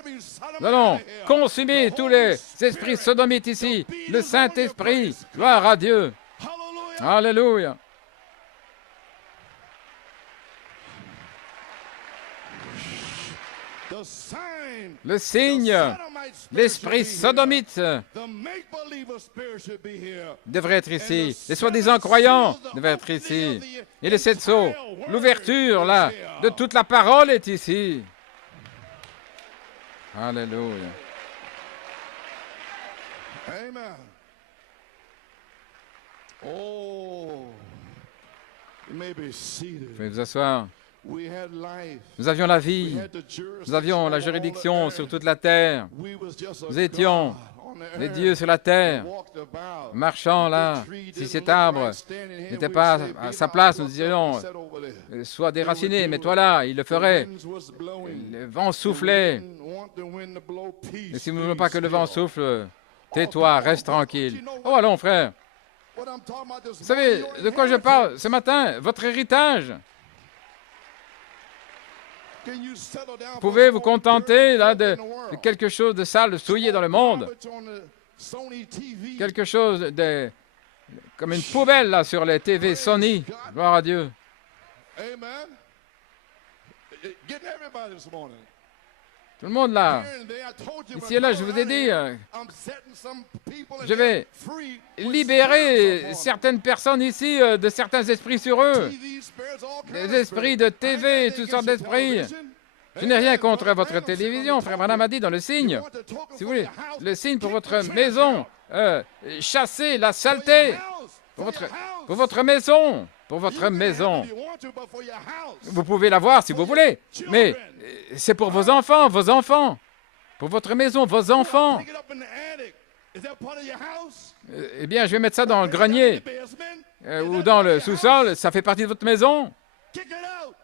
Nous allons consumer tous les esprits sodomites ici. Le Saint-Esprit, gloire à Dieu. Alléluia. Le signe, l'esprit sodomite devrait être ici. Les soi-disant croyants devraient être ici. Et les 7 sceaux, l'ouverture là de toute la parole est ici. Alléluia. Amen. Oh, you may be seated. Veuillez vous asseoir. We had life. Nous avions la vie. We had the jurisdiction Nous avions la juridiction of all sur the toute la terre. earth. We was just a Nous étions God on the les earth. dieux sur la terre, Walked about. marchant là. The tree Si didn't cet look arbre right standing here, n'était we'd pas say, à "Be sa thou place, nous plucked up dirions, and set over there." sois déraciné, mets-toi là. Il le ferait. The winds was blowing. Le vent soufflait. We didn't want the wind to blow. Peace, Et si nous ne voulons pas peace, que le vent still. souffle, tais-toi, reste tranquille. Oh, allons, frère. What I'm talking about this Vous savez morning, de quoi je parle ce matin? Votre héritage. can you settle down for Pouvez vous some old contenter dirty là stuff de in the world? quelque chose de sale, de souillé dans le monde? Garbage on the Sony TV. Quelque chose de comme une poubelle là sur les TV Sony. Gloire à Dieu. Amen. Getting everybody this morning. Tout le monde là. Here and there, I told Ici et là, je vous ai dit, je vais libérer certaines personnes ici de certains esprits sur eux. Des esprits de TV, toutes sortes d'esprits. Je n'ai rien contre votre télévision. Frère Branham a dit dans le signe, si vous voulez, le signe pour votre maison, chassez la saleté pour votre maison. Pour votre maison. Vous pouvez l'avoir si vous voulez, mais c'est pour vos enfants. Pour votre maison, vos enfants. Eh bien, je vais mettre ça dans le grenier ou dans le sous-sol. Ça fait partie de votre maison.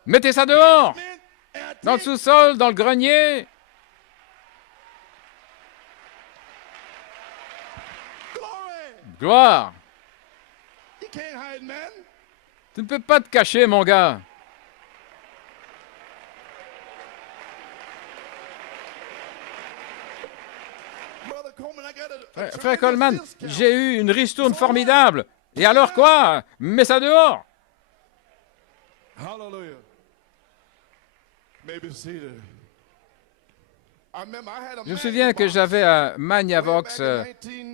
Mettez ça dehors. Dans le sous-sol, dans le grenier. Gloire. Tu ne peux pas te cacher, mon gars. Frère Coleman, j'ai eu une ristourne formidable. Et alors quoi? Mets ça dehors. Hallelujah. Maybe seated. Je me souviens que j'avais un Magnavox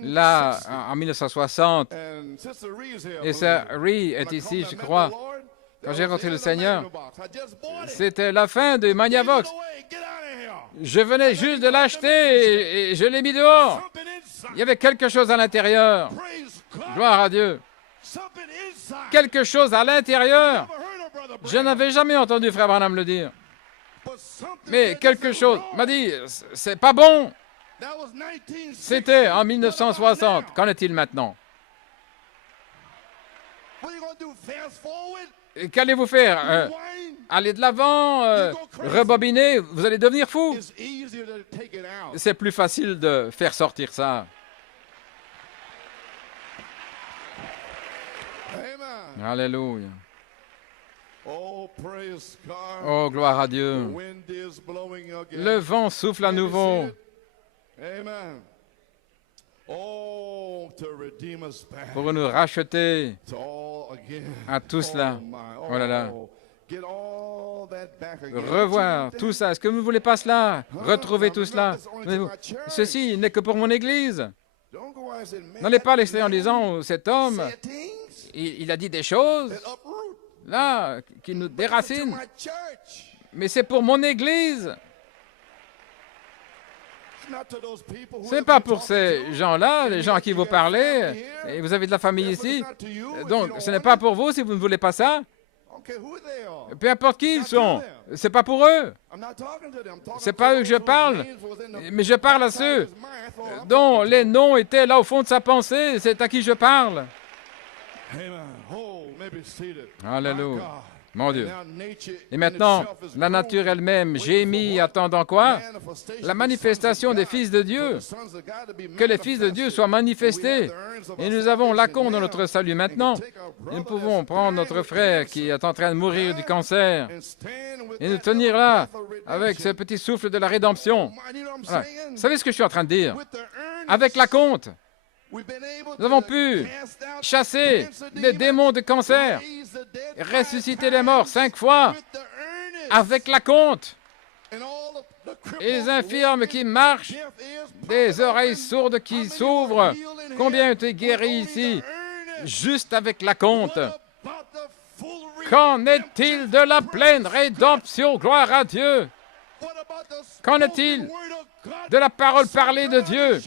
là en 1960 et Sœur Ree est ici, je crois. Quand j'ai rencontré le Seigneur, c'était la fin du Magnavox. Je venais juste de l'acheter et je l'ai mis dehors. Il y avait quelque chose à l'intérieur. Gloire à Dieu. Quelque chose à l'intérieur. Je n'avais jamais entendu Frère Branham le dire. Mais quelque chose m'a dit, c'est pas bon. C'était en 1960. Qu'en est-il maintenant? Qu'allez-vous faire? Aller de l'avant, rebobiner, vous allez devenir fou. C'est plus facile de faire sortir ça. Alléluia. Oh, gloire à Dieu. Le vent souffle à nouveau. Pour nous racheter à tout cela. Oh là là. Revoir tout ça. Est-ce que vous ne voulez pas cela? Retrouver tout cela. Ceci n'est que pour mon Église. N'allez pas à l'extérieur en disant, cet homme, il a dit des choses là, qui nous déracinent. Mais c'est pour mon Église. Ce n'est pas pour ces gens-là, les gens à qui vous parlez, et vous avez de la famille ici. Donc, ce n'est pas pour vous si vous ne voulez pas ça. Peu importe qui ils sont, ce n'est pas pour eux. Ce n'est pas eux que je parle, mais je parle à ceux dont les noms étaient là au fond de sa pensée. C'est à qui je parle. Alléluia. Mon Dieu. Et maintenant, la nature elle-même gémit, attendant quoi? La manifestation des fils de Dieu. Que les fils de Dieu soient manifestés. Et nous avons l'acompte de notre salut maintenant. Et nous pouvons prendre notre frère qui est en train de mourir du cancer et nous tenir là avec ce petit souffle de la rédemption. Voilà. Vous savez ce que je suis en train de dire? Avec l'acompte, nous avons pu chasser les démons de cancer, ressusciter les morts 5 fois avec l'acompte. Et les infirmes qui marchent, des oreilles sourdes qui s'ouvrent. Combien ont été guéris ici, juste avec l'acompte? Qu'en est-il de la pleine rédemption? Gloire à Dieu. Qu'en est-il de la parole parlée de Dieu?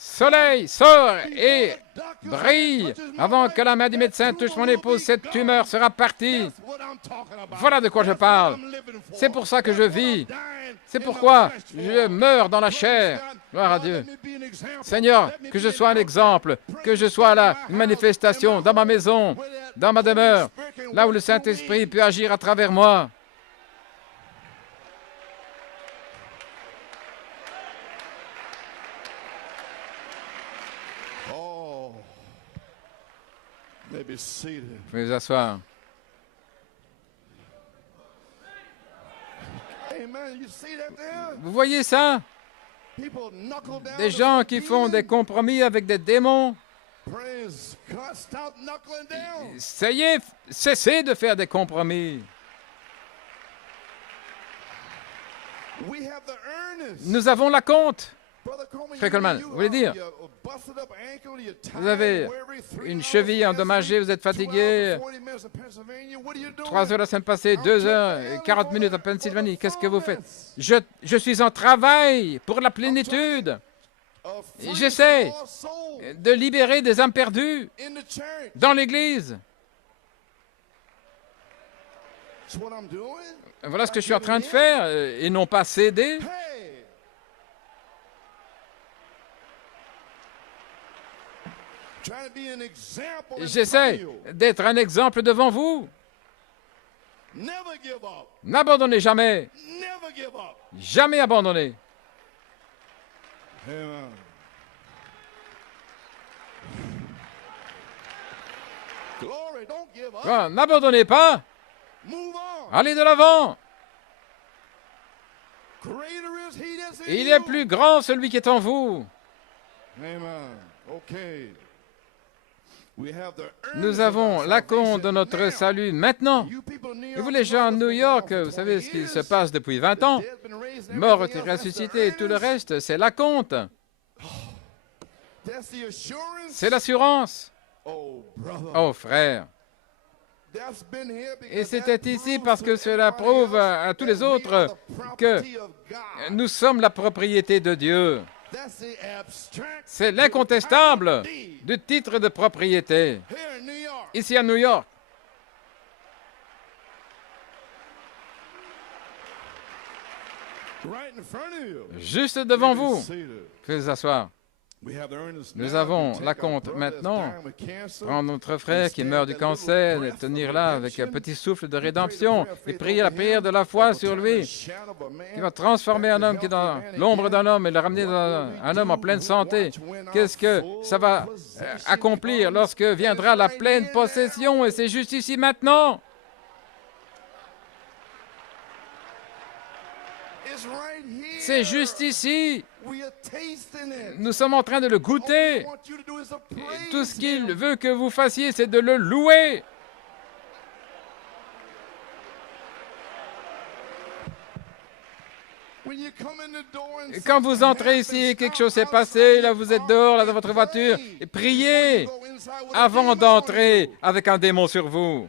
Soleil, sort et brille avant que la main du médecin touche mon épouse. Cette tumeur sera partie. Voilà de quoi je parle. C'est pour ça que je vis. C'est pourquoi je meurs dans la chair. Gloire à Dieu. Seigneur, que je sois un exemple, que je sois là, une manifestation dans ma maison, dans ma demeure, là où le Saint-Esprit peut agir à travers moi. Vous pouvez vous asseoir. Vous voyez ça? Des gens qui font des compromis avec des démons. Cessez de faire des compromis. Nous avons l'acompte. Frère Coleman, vous voulez dire, vous avez une cheville endommagée, vous êtes fatigué, 3 heures la semaine passée, 2 heures et 40 minutes en Pennsylvanie, qu'est-ce que vous faites? Je suis en travail pour la plénitude. J'essaie de libérer des âmes perdues dans l'Église. Voilà ce que je suis en train de faire et non pas céder. J'essaie d'être un exemple devant vous. N'abandonnez jamais. Jamais abandonner. N'abandonnez pas. Allez de l'avant. Il est plus grand celui qui est en vous. Nous avons l'acompte de notre salut maintenant. Et vous les gens de New York, vous savez ce qui se passe depuis 20 ans. Mort et ressuscité et tout le reste, c'est l'acompte. C'est l'assurance. Oh frère. Et c'était ici parce que cela prouve à tous les autres que nous sommes la propriété de Dieu. C'est l'incontestable du titre de propriété. Ici à New York. Juste devant vous. Faites asseoir. Nous avons l'acompte maintenant. Prendre notre frère qui meurt du cancer et tenir là avec un petit souffle de rédemption et prier la prière de la foi sur lui, qui va transformer un homme qui est dans l'ombre d'un homme et le ramener dans un homme en pleine santé. Qu'est-ce que ça va accomplir lorsque viendra la pleine possession? Et c'est juste ici maintenant. C'est juste ici. Nous sommes en train de le goûter. Tout ce qu'il veut que vous fassiez, c'est de le louer. Et quand vous entrez ici, quelque chose s'est passé, là vous êtes dehors, là dans votre voiture, et priez avant d'entrer avec un démon sur vous.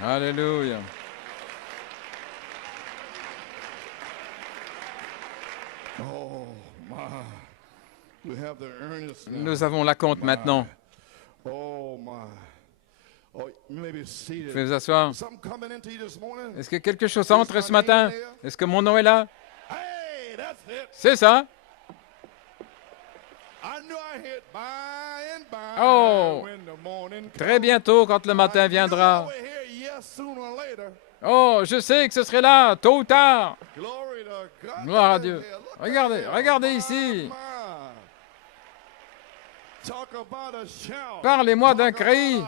Alléluia. Nous avons l'acompte maintenant. Pouvez vous asseoir. Est-ce que quelque chose entre ce matin? Est-ce que mon nom est là? C'est ça. Oh, très bientôt quand le matin viendra. Oh, je sais que ce serait là, tôt ou tard. Gloire à Dieu. Regardez, regardez ici. Parlez-moi d'un cri.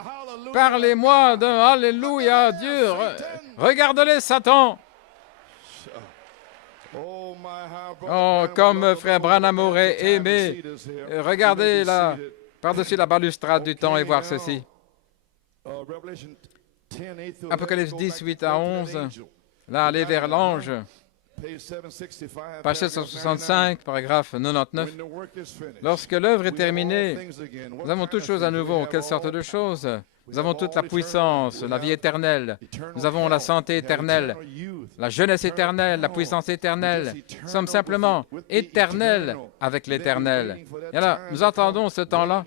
Parlez-moi d'un Alléluia à Dieu. Regardez Satan. Oh, comme frère Branham aurait aimé. Regardez là, par-dessus la balustrade du temps et voir ceci. Apocalypse 10, 8 à 11. Là, allez vers l'ange. Page 765, paragraphe 99. Lorsque l'œuvre est terminée, nous avons toutes choses à nouveau. Quelle sorte de choses? Nous avons toute la puissance, la vie éternelle. Nous avons la santé éternelle, la jeunesse éternelle, la puissance éternelle. Nous sommes simplement éternels avec l'éternel. Et là, nous attendons ce temps-là.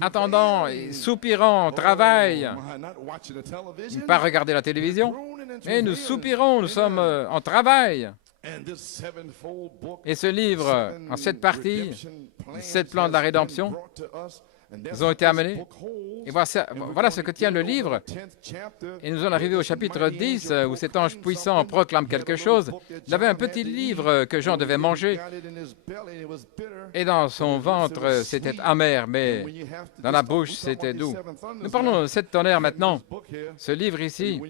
Attendant, soupirant, travail. Pas regarder la télévision, mais nous soupirons, nous sommes en travail. Et ce livre, en 7 parties, 7 plans de la rédemption, ils ont été amenés. Et voilà ce que tient le livre. Et nous en arrivons au chapitre 10, où cet ange puissant proclame quelque chose. Il avait un petit livre que Jean devait manger. Et dans son ventre, c'était amer, mais dans la bouche, c'était doux. Nous parlons de 7 tonnerres maintenant. Ce livre ici,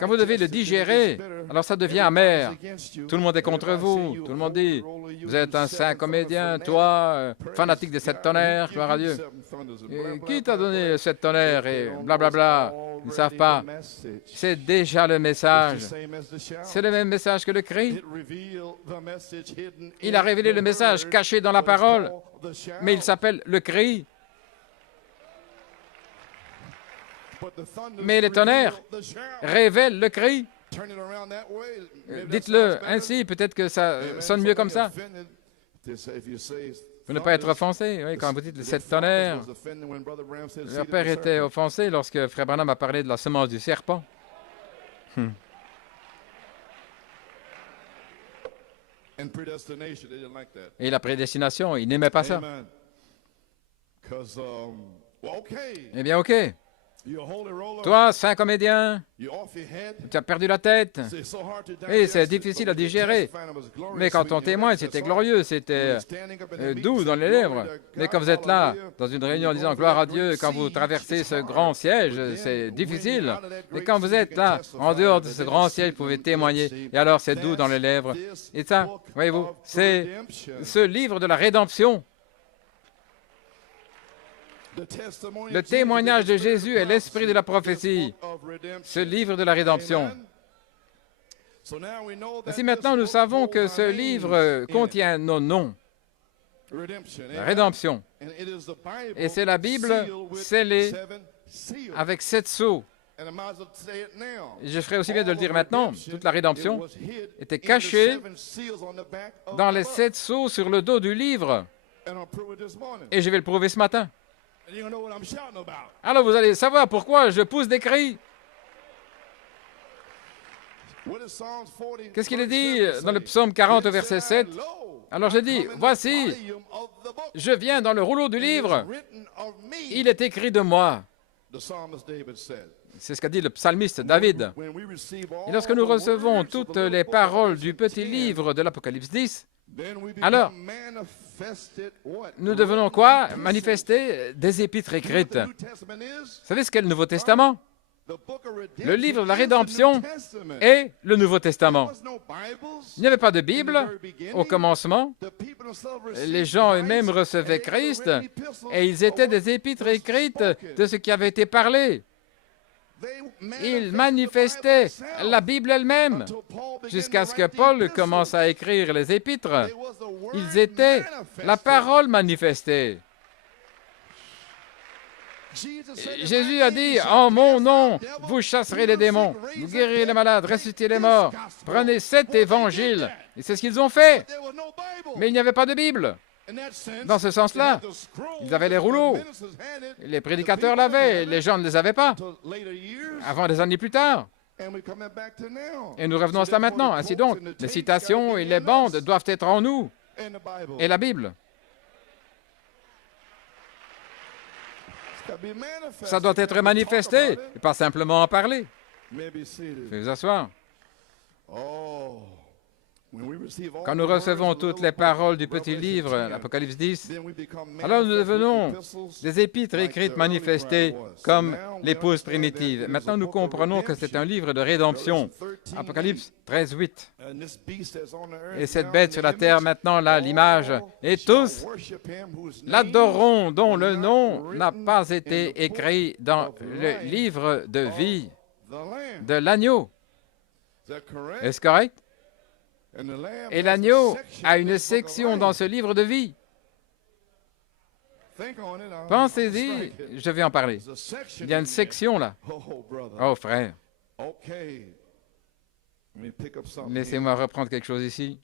quand vous devez le digérer, alors ça devient amer. Tout le monde est contre vous. Tout le monde dit, vous êtes un saint comédien, toi, fanatique des 7 tonnerres, gloire à Dieu. Et qui t'a donné 7 tonnerres et blablabla. Ils ne savent pas. C'est déjà le message. C'est le même message que le cri. Il a révélé le message caché dans la parole, mais il s'appelle le cri. Mais les tonnerres révèlent le cri. Dites-le ainsi, peut-être que ça sonne mieux comme ça. Pour ne pas être offensé, oui, quand vous dites les 7 tonnerres. Leur père était offensé lorsque Frère Branham a parlé de la semence du serpent. Et la prédestination, il n'aimait pas ça. Eh bien, OK. Toi, saint comédien, tu as perdu la tête. Et c'est difficile à digérer. Mais quand on témoigne, c'était glorieux, c'était doux dans les lèvres. Mais quand vous êtes là, dans une réunion en disant gloire à Dieu, quand vous traversez ce grand siège, c'est difficile. Et quand vous êtes là, en dehors de ce grand siège, vous pouvez témoigner. Et alors, c'est doux dans les lèvres. Et ça, voyez-vous, c'est ce livre de la rédemption. Le témoignage de Jésus est l'esprit de la prophétie, ce livre de la rédemption. Ainsi maintenant, nous savons que ce livre contient nos noms, la rédemption. Et c'est la Bible scellée avec 7 sceaux. Je ferais aussi bien de le dire maintenant, toute la rédemption était cachée dans les 7 sceaux sur le dos du livre. Et je vais le prouver ce matin. Alors vous allez savoir pourquoi je pousse des cris. Qu'est-ce qu'il est dit dans le psaume 40 au verset 7? Alors je dis, voici, je viens dans le rouleau du livre, il est écrit de moi. C'est ce qu'a dit le psalmiste David. Et lorsque nous recevons toutes les paroles du petit livre de l'Apocalypse 10, alors, nous devenons quoi? Manifester des épîtres écrites. Vous savez ce qu'est le Nouveau Testament? Le livre de la rédemption est le Nouveau Testament. Il n'y avait pas de Bible au commencement. Les gens eux-mêmes recevaient Christ et ils étaient des épîtres écrites de ce qui avait été parlé. Ils manifestaient la Bible elle-même jusqu'à ce que Paul commence à écrire les épîtres. Ils étaient la parole manifestée. Jésus a dit, en mon nom, vous chasserez les démons, vous guérirez les malades, ressuscitez les morts. Prenez cet évangile. Et c'est ce qu'ils ont fait. Mais il n'y avait pas de Bible. Dans ce sens-là, ils avaient les rouleaux. Les prédicateurs l'avaient, les gens ne les avaient pas. Avant des années plus tard. Et nous revenons à cela maintenant. Ainsi donc, les citations et les bandes doivent être en nous. Et la Bible. Ça doit être manifesté, et pas simplement en parler. Veuillez vous asseoir. Quand nous recevons toutes les paroles du petit livre, l'Apocalypse 10, alors nous devenons des épîtres écrites manifestées comme l'épouse primitive. Maintenant, nous comprenons que c'est un livre de rédemption. Apocalypse 13, 8. Et cette bête sur la terre, maintenant, là, l'image, et tous l'adoreront dont le nom n'a pas été écrit dans le livre de vie de l'agneau. Est-ce correct? Et l'agneau a une section dans ce livre de vie. Pensez-y, je vais en parler. Il y a une section là. Oh frère, laissez-moi reprendre quelque chose ici.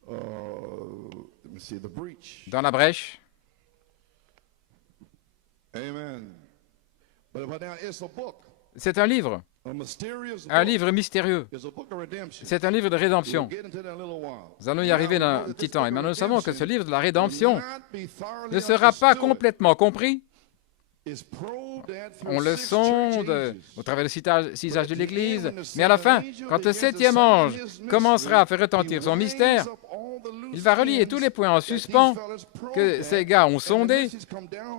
Dans la brèche. C'est un livre mystérieux. C'est un livre de rédemption. Nous allons y arriver dans un petit temps. Et maintenant, nous savons que ce livre de la rédemption ne sera pas complètement compris. On le sonde au travers du sisage de l'Église. Mais à la fin, quand le 7e ange commencera à faire retentir son mystère, il va relier tous les points en suspens que ces gars ont sondés.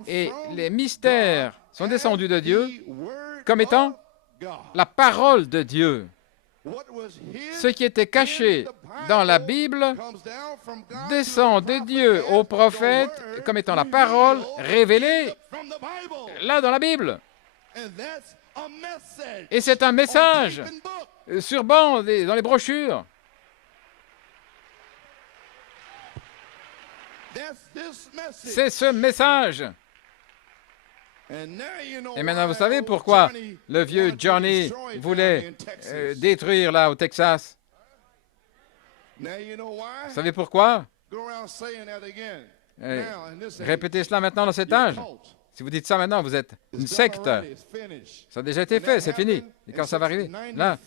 Et les mystères sont descendus de Dieu comme étant la parole de Dieu. Ce qui était caché dans la Bible descend de Dieu au prophète comme étant la parole révélée là dans la Bible. Et c'est un message sur banc dans les brochures. C'est ce message. Et maintenant, vous savez pourquoi le vieux Johnny voulait détruire là au Texas? Vous savez pourquoi? Répétez cela maintenant dans cet âge. Si vous dites ça maintenant, vous êtes une secte. Ça a déjà été fait, c'est fini. Et quand ça va arriver? Là,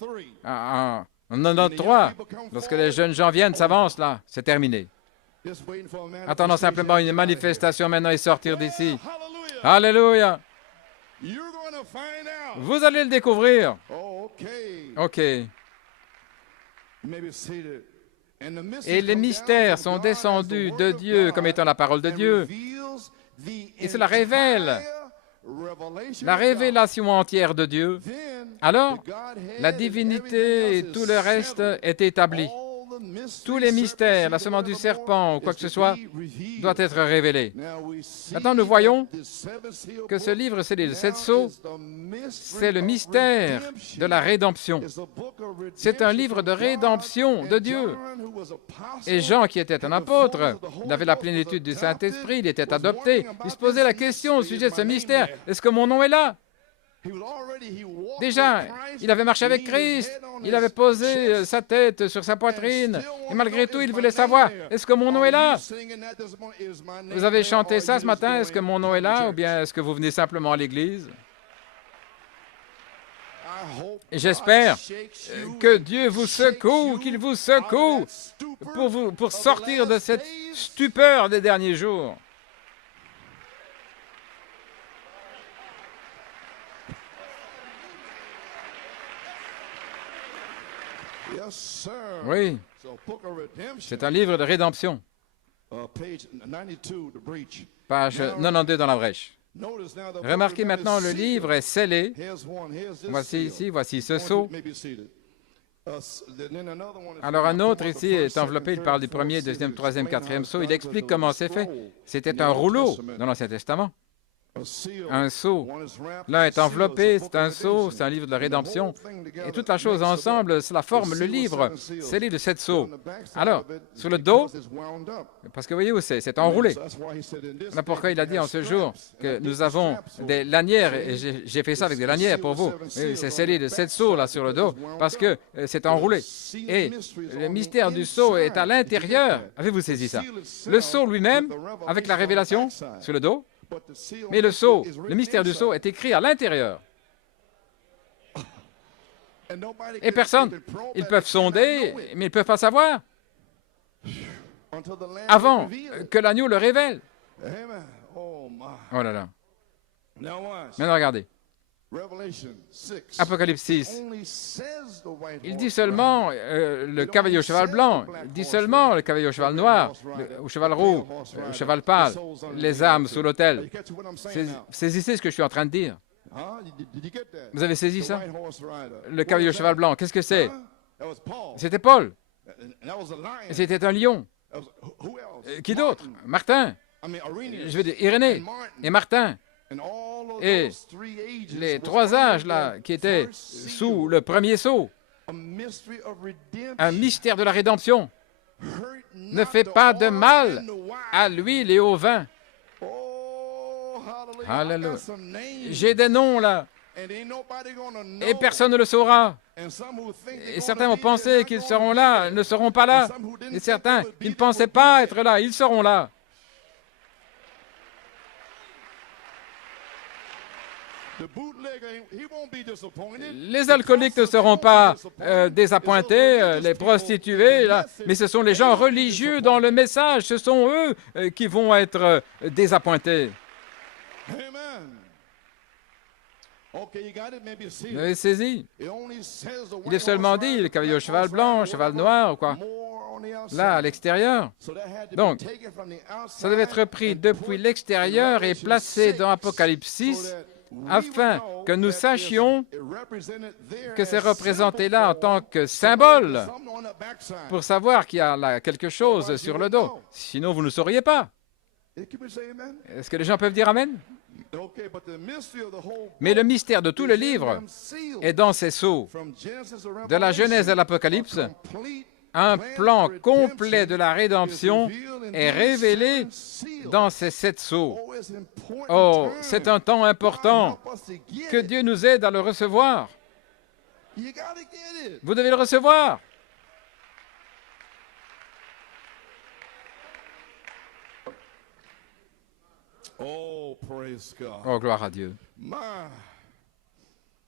en 93, lorsque les jeunes gens viennent, s'avancent là, c'est terminé. Attendons simplement une manifestation maintenant et sortir d'ici. Alléluia! Vous allez le découvrir. OK. Et les mystères sont descendus de Dieu comme étant la parole de Dieu. Et cela révèle la révélation entière de Dieu. Alors, la divinité et tout le reste est établi. Tous les mystères, la semence du serpent ou quoi que ce soit, doit être révélé. Maintenant, nous voyons que ce livre, c'est les 7 sceaux, c'est le mystère de la rédemption. C'est un livre de rédemption de Dieu. Et Jean, qui était un apôtre, il avait la plénitude du Saint-Esprit, il était adopté. Il se posait la question au sujet de ce mystère. Est-ce que mon nom est là? Déjà, il avait marché avec Christ, il avait posé sa tête sur sa poitrine, et malgré tout, il voulait savoir, est-ce que mon nom est là? Vous avez chanté ça ce matin, est-ce que mon nom est là, ou bien est-ce que vous venez simplement à l'église? Et j'espère que Dieu vous secoue, qu'il vous secoue pour sortir de cette stupeur des derniers jours. Oui, c'est un livre de rédemption. Page 92 dans la brèche. Remarquez maintenant, le livre est scellé. Voici ici, voici ce sceau. Alors un autre ici est enveloppé, il parle du premier, deuxième, troisième, quatrième sceau. Il explique comment c'est fait. C'était un rouleau dans l'Ancien Testament. Un sceau. L'un est enveloppé, c'est un sceau, c'est un livre de la rédemption. Et toute la chose ensemble, cela forme le livre scellé de 7 sceaux. Alors, sur le dos, parce que voyez-vous, c'est enroulé. Voilà pourquoi il a dit en ce jour que nous avons des lanières, et j'ai fait ça avec des lanières pour vous. C'est scellé de 7 sceaux là sur le dos, parce que c'est enroulé. Et le mystère du sceau est à l'intérieur. Avez-vous saisi ça? Le sceau lui-même, avec la révélation sur le dos, mais le sceau, le mystère du sceau est écrit à l'intérieur. Et personne, ils peuvent sonder, mais ils ne peuvent pas savoir avant que l'agneau le révèle. Oh là là. Maintenant, regardez. Apocalypse 6. Il dit seulement le cavalier au cheval blanc, il dit seulement le cavalier au cheval noir, au cheval roux, au cheval pâle, les âmes sous l'autel. Saisissez ce que je suis en train de dire. Vous avez saisi ça? Le cavalier au cheval blanc, qu'est-ce que c'est? C'était Paul. C'était un lion. Qui d'autre? Martin. Je veux dire, Irénée et Martin. Et les 3 âges là qui étaient sous le premier sceau, un mystère de la rédemption, ne fait pas de mal à l'huile et au vin. Alléluia. J'ai des noms là, et personne ne le saura. Et certains vont penser qu'ils seront là, ne seront pas là. Et certains qui ne pensaient pas être là, ils seront là. Les alcooliques ne seront pas désappointés, les prostituées, là, mais ce sont les gens religieux dans le message, ce sont eux qui vont être désappointés. Vous avez saisi? Il est seulement dit, le cavalier au cheval blanc, cheval noir, ou quoi? Là, à l'extérieur. Donc, ça devait être pris depuis l'extérieur et placé dans Apocalypse 6, afin que nous sachions que c'est représenté là en tant que symbole, pour savoir qu'il y a là quelque chose sur le dos. Sinon, vous ne sauriez pas. Est-ce que les gens peuvent dire Amen? Mais le mystère de tout le livre est dans ces sceaux. De la Genèse à l'Apocalypse, un plan complet de la rédemption est révélé dans ces 7 sceaux. Oh, c'est un temps important. Que Dieu nous aide à le recevoir. Vous devez le recevoir. Oh, praise God. Oh, gloire à Dieu.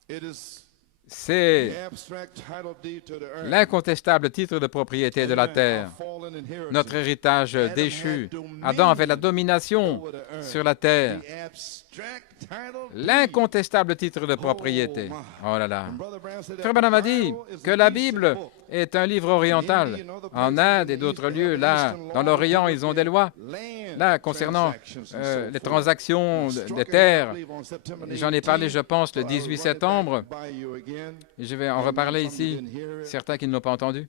It is C'est the abstract title deed to the earth. l'incontestable titre de propriété de la terre. Notre héritage déchu. Adam avait la domination sur la terre. L'incontestable titre de propriété. Oh là là. Frère Branham a dit que la Bible est un livre oriental. En Inde et d'autres lieux, là, dans l'Orient, ils ont des lois. Là, concernant les transactions des terres, j'en ai parlé, je pense, le 18 septembre. Et je vais en reparler ici, certains qui ne l'ont pas entendu.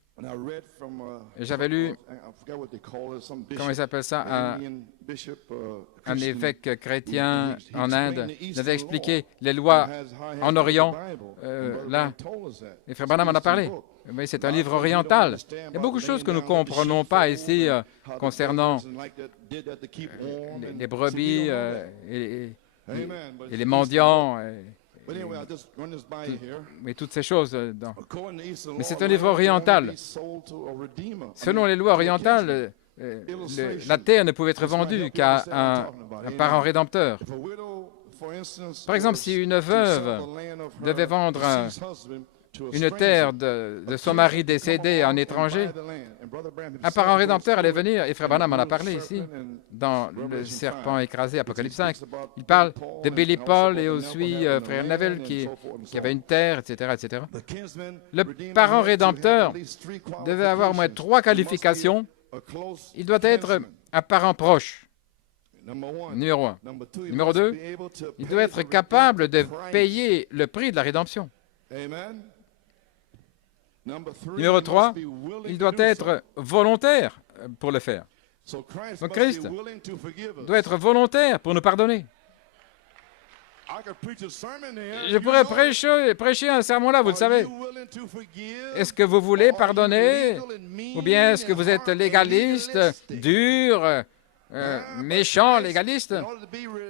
J'avais lu, comment ils appellent ça, un évêque chrétien en Inde. Il avait expliqué les lois en Orient, là. Et Frère Branham en a parlé. Mais c'est un livre oriental. Il y a beaucoup de choses que nous ne comprenons pas ici concernant les brebis et les mendiants. Mais toutes ces choses. Mais c'est un livre oriental. Selon les lois orientales, la terre ne pouvait être vendue qu'à un parent rédempteur. Par exemple, si une veuve devait vendre une terre de son mari décédé en étranger, un parent rédempteur allait venir, et Frère Branham en a parlé ici, dans le serpent écrasé, Apocalypse 5. Il parle de Billy Paul et aussi Frère Neville qui avait une terre, etc., etc. Le parent rédempteur devait avoir au moins 3 qualifications. Il doit être un parent proche, numéro 1. Numéro 2, il doit être capable de payer le prix de la rédemption. Numéro 3, il doit être volontaire pour le faire. Donc Christ doit être volontaire pour nous pardonner. Je pourrais prêcher un sermon là, vous le savez. Est-ce que vous voulez pardonner? Ou bien est-ce que vous êtes légaliste, dur, méchant, légaliste?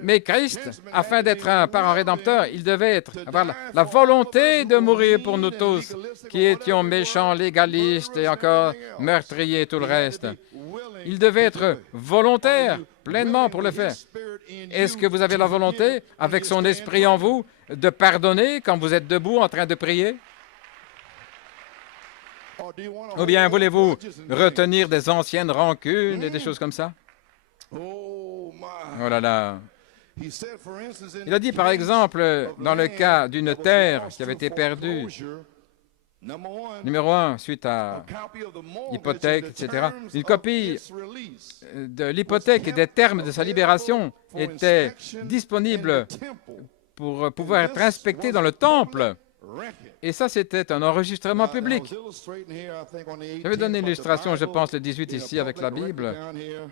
Mais Christ, afin d'être un parent rédempteur, il devait avoir la volonté de mourir pour nous tous, qui étions méchants, légalistes et encore meurtriers et tout le reste. Il devait être volontaire, pleinement pour le faire. Est-ce que vous avez la volonté, avec son esprit en vous, de pardonner quand vous êtes debout en train de prier? Ou bien voulez-vous retenir des anciennes rancunes et des choses comme ça? Oh là là. Il a dit, par exemple, dans le cas d'une terre qui avait été perdue, numéro 1, suite à hypothèque, etc., une copie de l'hypothèque et des termes de sa libération était disponible pour pouvoir être inspectée dans le temple. Et ça, c'était un enregistrement public. J'avais donné une illustration, je pense, le 18 ici avec la Bible.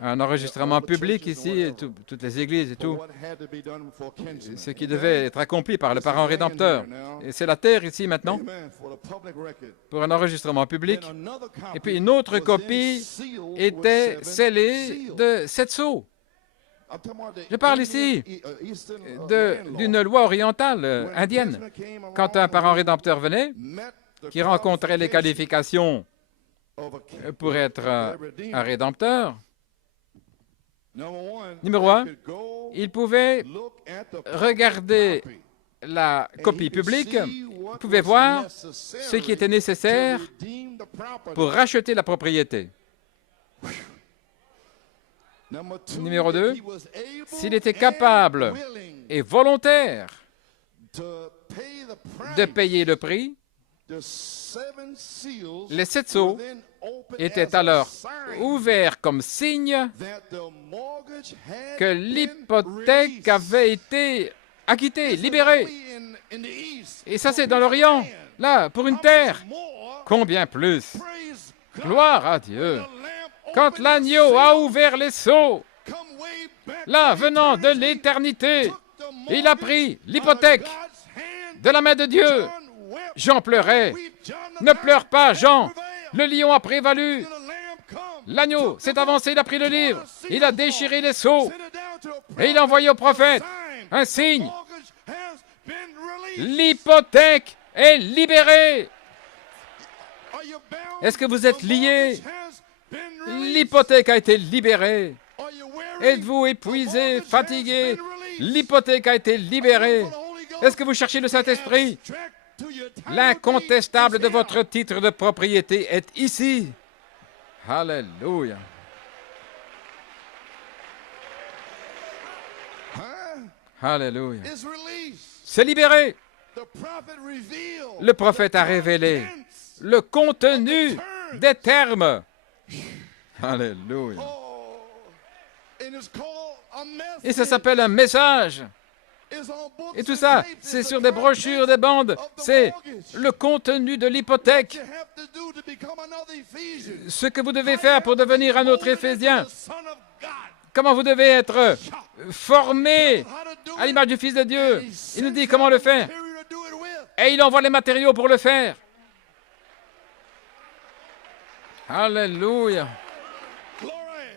Un enregistrement public ici, et toutes les églises et tout. Ce qui devait être accompli par le parent rédempteur. Et c'est la terre ici maintenant, pour un enregistrement public. Et puis une autre copie était scellée de 7 sceaux. Je parle ici d'une loi orientale indienne. Quand un parent rédempteur venait, qui rencontrait les qualifications pour être un rédempteur, numéro 1, il pouvait regarder la copie publique, il pouvait voir ce qui était nécessaire pour racheter la propriété. Numéro 2, s'il était capable et volontaire de payer le prix, les 7 sceaux étaient alors ouverts comme signe que l'hypothèque avait été acquittée, libérée. Et ça, c'est dans l'Orient, là, pour une terre. Combien plus? Gloire à Dieu! Quand l'agneau a ouvert les sceaux, là, venant de l'éternité, Il a pris l'hypothèque de la main de Dieu. Jean pleurait. Ne pleure pas, Jean. Le lion a prévalu. L'agneau s'est avancé, il a pris le livre. Il a déchiré les sceaux. Et il a envoyé au prophète un signe. L'hypothèque est libérée. Est-ce que vous êtes liés? L'hypothèque a été libérée. Êtes-vous épuisé, fatigué? L'hypothèque a été libérée. Est-ce que vous cherchez le Saint-Esprit? L'incontestable de votre titre de propriété est ici. Alléluia. Alléluia. C'est libéré. Le prophète a révélé le contenu des termes. Alléluia. Et ça s'appelle un message. Et tout ça, c'est sur des brochures, des bandes. C'est le contenu de l'hypothèque. Ce que vous devez faire pour devenir un autre Éphésien. Comment vous devez être formé à l'image du Fils de Dieu. Il nous dit comment le faire. Et il envoie les matériaux pour le faire. Alléluia.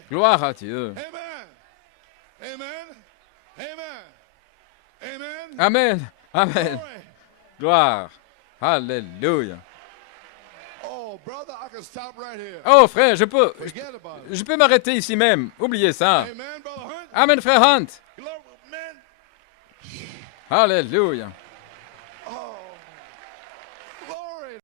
Gloire à Dieu. Amen. Amen. Gloire. Alléluia. Oh, frère, je peux m'arrêter ici même. Oubliez ça. Amen, frère Hunt. Alléluia.